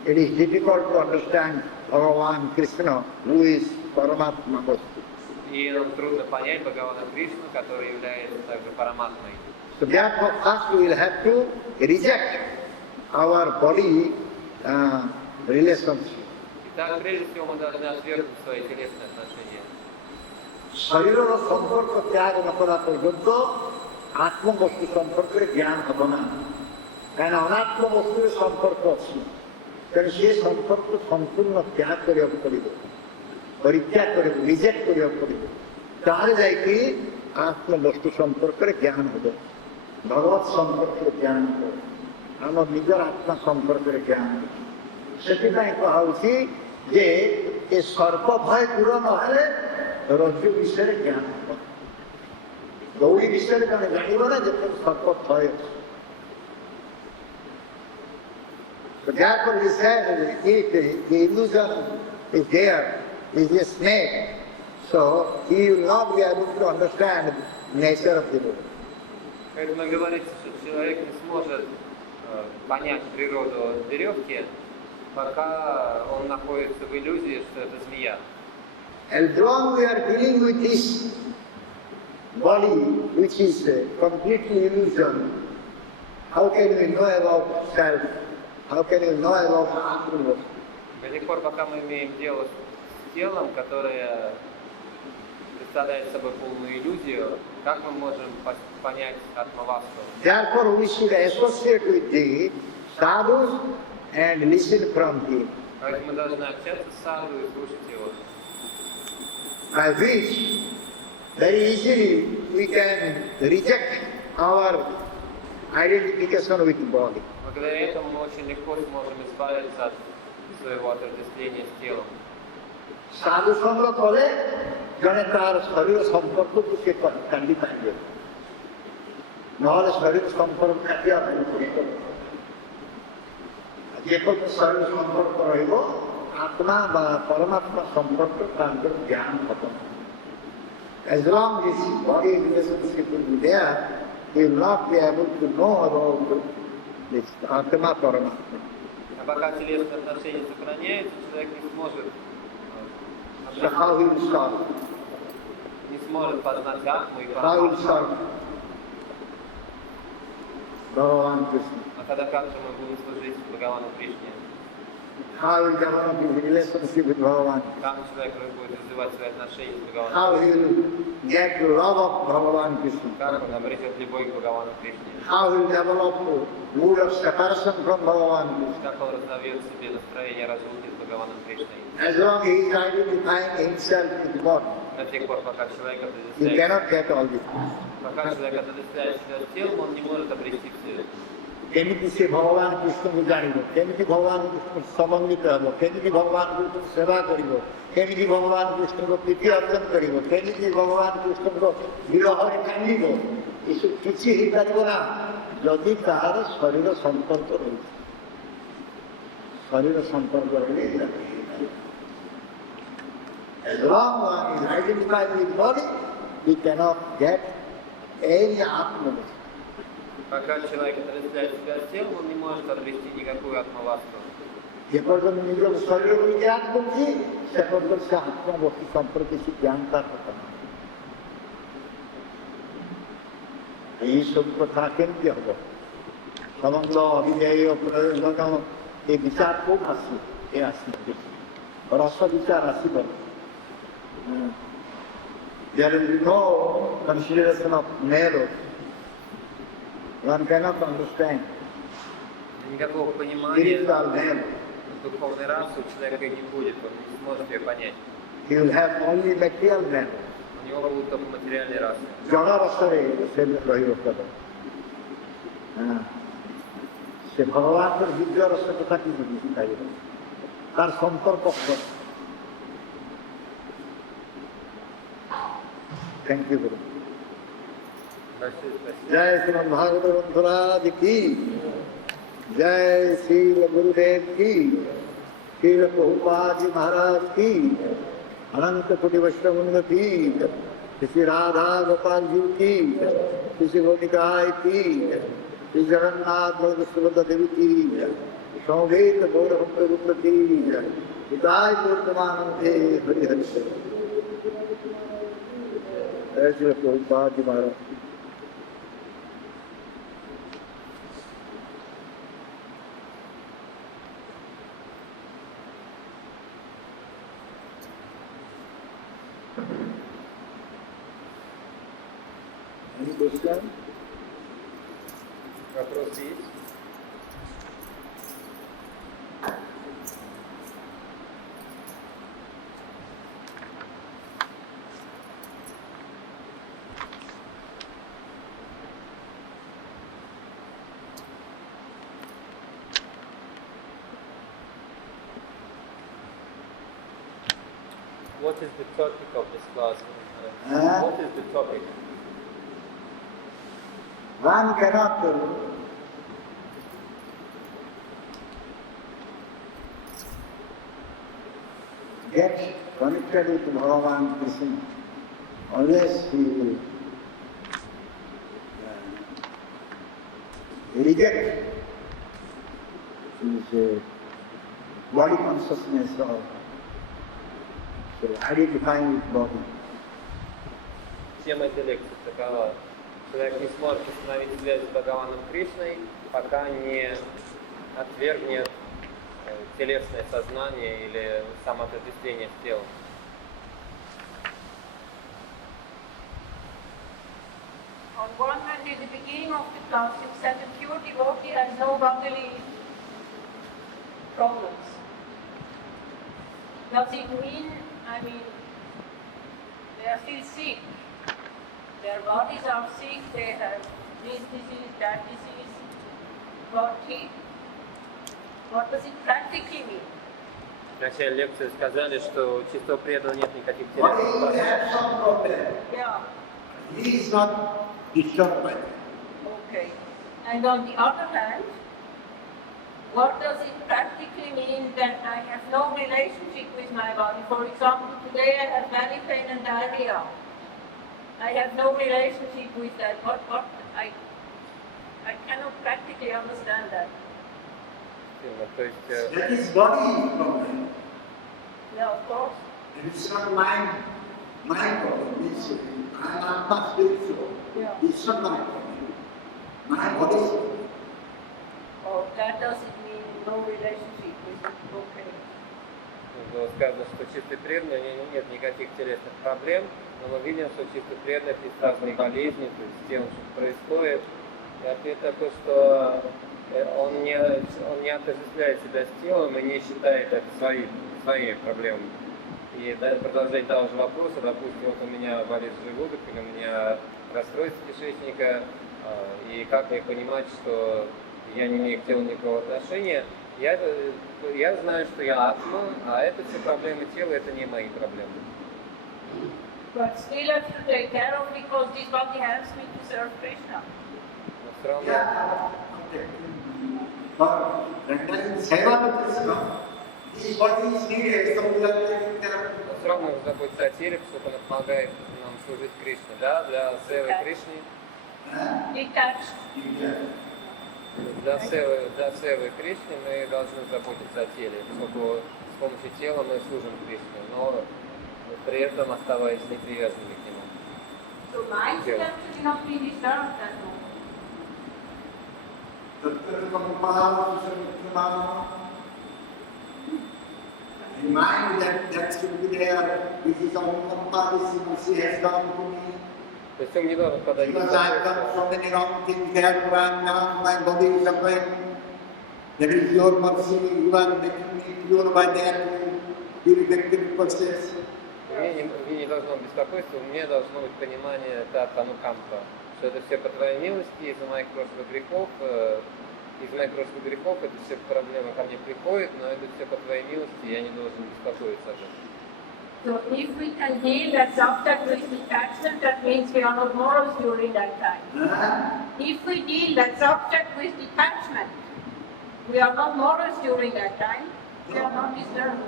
It is difficult to understand Bhagavan Krishna, who is Paramatma Vastu. И нам трудно понять Бхагавана Кришну, который является также Параматмой. So therefore, first we will have to reject our body relationship. Итак, прежде всего мы должны отвергнуть свои телесные отношения. শরীরের সম্পর্ক ত্যাগ না করা পর্যন্ত আত্মবস্তু সম্পর্কের জ্ঞান হবে না। কারণ অনাত্ম বস্তুর সম্পর্ক আছে, তেଣୁ ସେ ସମ୍ପର୍କ ସମ୍ପୂର୍ଣ୍ଣ ତ୍ୟାଗ କରିବାକୁ ପଡ଼ିବ, ପରିତ୍ୟାଗ କରିବାକୁ, ରିଜେକ୍ଟ କରିବାକୁ ପଡ଼ିବ। ତାହେଲେ ଯାଇକି ଆତ୍ମବସ୍ତୁ ସମ୍ପର୍କରେ ଜ୍ଞାନ ହେବ, ଭଗବତ ସମ୍ପର୍କରେ ଜ୍ଞାନ ହେବ, ଆମ ନିଜର ଆତ୍ମା ସମ୍ପର୍କରେ ଜ୍ଞାନ ହେବ। ସେଥିପାଇଁ କୁହାହେଉଛି ଯେ ଏ ସର୍ପ ଭୟ ଦୂର ନହେଲେ ରଜ୍ଜୁ ବିଷୟରେ ଜ୍ଞାନ ହେବ। ଗୌରୀ ବିଷୟରେ ଜଣେ ଜାଣିବ ନା ଯେତେବେଳେ ସର୍ପ ଭୟ ଅଛି। So therefore he said, if the illusion is there, is a snake, so he will not be able to understand the nature of the world. Поэтому говорится, что человек не сможет понять природу веревки, пока он находится в иллюзии, что это змея. As long we are dealing with this body, which is completely illusion, how can we know about self? How can we know about Atma? До тех пор, пока мы имеем дело с телом, которое представляет собой полную иллюзию, как мы можем понять Атмавасту? Therefore we should associate with the sadhus and listen from him, Поэтому мы должны общаться с саду и слушать его. by which very easily we can reject our identification with the body. Благодаря этому мы очень легко сможем избавиться от своего отождествления с телом. ସାଧୁ ସଂଗ୍ର କଲେ ଜଣେ ତାର ଶରୀର ସମ୍ପର୍କକୁ ସେ କାଟି ପାରିବେ, ନହେଲେ ଶରୀର ସମ୍ପର୍କ କାଟିବା ପାଇଁ ପଡ଼ିବ। ଯେପର୍ଯ୍ୟନ୍ତ ଶରୀର ସମ୍ପର୍କ ରହିବ, ଆତ୍ମା ବା ପରମାତ୍ମା ସମ୍ପର୍କ ତାଙ୍କର ଜ୍ଞାନ ହେବ। As long as body relationship will be there, we will not be able to know about this Atma Paramatma. А пока телесные отношения сохраняются, человек So how will we start? не сможет познать Атму и How will we Параматму. start? Bhagavan Krishna. А тогда как же мы будем служить Бхагавану Кришне? How will develop his relationship with Bhagavan? Как человек будет развивать свои отношения с Бхагаваном? How he will get the love of Bhagavan Krishna? Как он обретет любовь к Бхагавану Кришне? How he will develop the mood of separation from Bhagavan Krishna? Как он разовьет в себе настроение разлуки с Бхагаваном Кришной? As long as he is identifying himself with the body, До тех пор, пока человек he отождествляет, cannot get all this. пока человек отождествляет себя с телом, он не может обрести все это. କେମିତି ସେ ଭଗବାନ କୃଷ୍ଣଙ୍କୁ ଜାଣିବ, କେମିତି ଭଗବାନ କୃଷ୍ଣ ସମନ୍ୱିତ ହେବ, କେମିତି ଭଗବାନ କୃଷ୍ଣ ସେବା କରିବ, କେମିତି ଭଗବାନ କୃଷ୍ଣଙ୍କ ପ୍ରୀତି ଅର୍ଜନ କରିବ, କେମିତି ଭଗବାନ କୃଷ୍ଣଙ୍କ ବିରହରେ କାନ୍ଦିବ, ଏସବୁ କିଛି ହେଇପାରିବ ନା ଯଦି ତାହାର ଶରୀର ସମ୍ପର୍କ ରହିଛି। ଶରୀର ସମ୍ପର୍କ ରହିଲେ as long as he is identified with body, he cannot get any Atma. Пока человек отождествляет себя с телом, он не может обрести никакую Атмавасту. যে পর্যন্ত নিজের শরীরকে জ্ঞান করছি সে পর্যন্ত সে আত্মবস্তু সম্পর্কে সে জ্ঞান তার হতো না। এইসব কথা কেମିତି ହବ? ସମ୍ବନ୍ଧ ଅଭିଜୟ ପ୍ରୟୋଜନ ଏ ବିଚାର କୋଉଠି ଆସିବ? ଏ ଆସିବ ରସ ବିଚାର ଆସିବ। There will be no consideration of male. One cannot understand Никакого понимания spiritual male. духовной расы у человека не будет, он не сможет ее понять. He will have only material male. У него будут только материальные расы. ଜଳ ରସରେ ସେ ରହିବ କେବଳ। ସେ ଭଗବାନଙ୍କର ଦିବ୍ୟ ରସ କଥା କିଛି ବୁଝିପାରିବ, ତାର ସମ୍ପର୍କ କ'ଣ? थैंक यू गुरु। Большое спасибо. जय श्रीमद भागवत ग्रंथराज की जय, श्रील गुरुदेव की, श्रील प्रभुपाद जी महाराज की, अनंत कोटि वैष्णववृंद की, श्री राधा गोपाल जी की, श्री गोपिकाय की, श्री जगन्नाथ बलदेव सुभद्रा देवी की, सौवेत गौरभ रूप की, हिताय पूर्णमानंदे हरि हरि। जय श्री प्रभुपाद जी महाराज। Any question? Вопрос есть? What is the topic of this class? What is the topic? One cannot get connected with Bhagavan Krishna unless he will reject his body consciousness or so identifying with body. Тема этой лекции такова. Человек не сможет установить связь с Бхагаваном Кришной, пока не отвергнет телесное сознание или самоотождествление с телом. On one hand, in the beginning of the class, you said a pure devotee has no bodily problems. Does it mean, they are still sick? Their bodies are sick, they have this disease, that disease. What does it practically mean? В начале лекции сказали, что у чистого преданного нет никаких Body телесных проблем. has some problem. Yeah, He is not disturbed by it. okay. And on the other hand, what does it practically mean that I have no relationship with my body? For example, today I have belly pain and diarrhea. I have no relationship with that. I cannot practically understand that. То есть That is body problem. Yeah, of course. It is not mind problem. It's I am not spiritual. Yeah. It's not my problem. My body is problem. Oh, that doesn't mean no relationship with it. Okay. было сказано, что чистый преданный, у него нет никаких телесных проблем, но мы видим, что у чистых преданных есть разные болезни, то есть с тем, что происходит. И ответ такой, что он не отождествляет себя с телом и не считает это своей проблемой. И продолжение того же вопроса, допустим, вот у меня болит желудок, или у меня расстройство кишечника, и как мне понимать, что я не имею к телу никакого отношения, я знаю, что я атма, а это все проблемы тела, это не мои проблемы. But still have to take care of because this body helps me to serve Krishna. Но все равно, Yeah. But rendering seva to Krishna, this body is needed, so we are taking care of it. все равно нужно заботиться о теле, потому что это помогает нам служить Кришне, да, для севы Кришны. Detached. Для севы Кришны мы должны заботиться о теле, поскольку с помощью тела мы служим Кришне, но при этом оставаясь непривязанными к нему. So my steps will not be disturbed at all. In mind that should be there. This is Anukampa, this mercy has come to me. То есть он не должен подать Because I've done so many wrong things there, and now my body is suffering. There is your mercy, you are making me pure by that to be rejected process. Мне не должно беспокойства, у меня должно быть понимание тат анукампа, что это все по твоей милости, из-за моих прошлых грехов, это все проблемы ко мне приходят, но это все по твоей милости, я не должен беспокоиться об этом. So if we can heal that subject with detachment, that means we are not morals during that time. If we deal that subject with detachment, we are not morals during that time, we are not disturbed.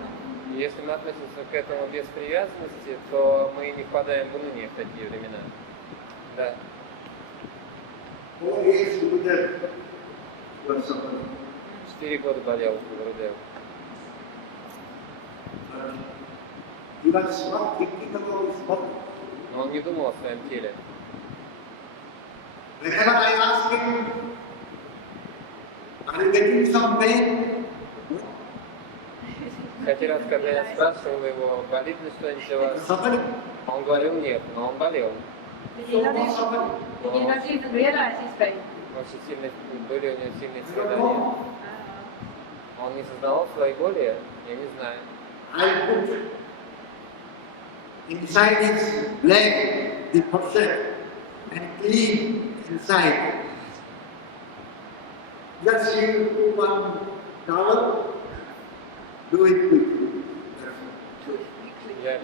Если мы относимся к этому без привязанности, то мы не впадаем в уныние в такие времена. Да. 4 years together was suffering. 4 года болел Гурудев. He was not thinking about his body. Но он не думал о своем теле. Whenever I asked him, are you getting some pain? Хотя раз, когда я спрашивал его, болит ли что-нибудь у вас, Suffering. он говорил нет, но он болел. He did not even realize his pain. Очень сильно, были у него сильные страдания. Он не сознавал своей боли, я не знаю. I put inside his leg the person and clean inside. Just you put one towel, do it quickly. Я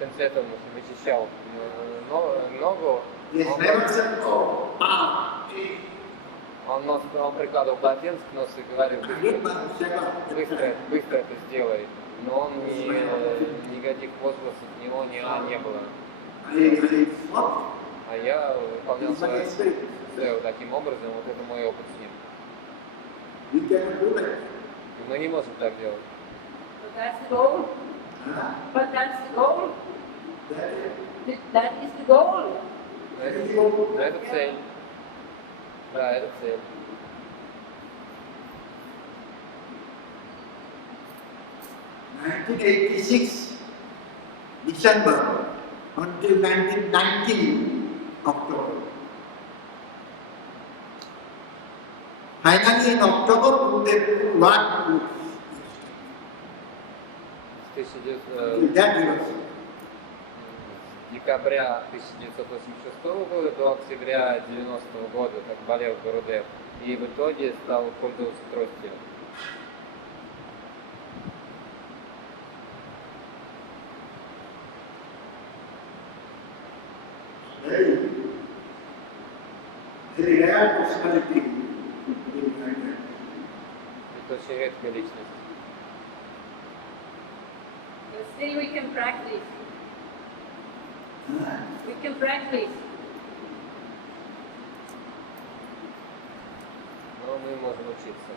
пинцетом вычищал ногу. Yes, never said, oh, ah, Он прикладывал полотенце к носу и говорил, быстро это сделай. Но он никаких возгласов от него не было. А я выполнял свою цель таким образом, вот это мой опыт с ним. И мы не можем так делать. But that's the goal. But that's the goal. That is the goal. Это цель. Да, это цель. (1986) December until 1990 October. Finally in October they put one С декабря 1986 года до октября 90 года, как болел Гурудев, и в итоге стал пользоваться тростью. very rare personality. Это очень редкая личность. But still we can practice. We can practice. Но мы можем учиться.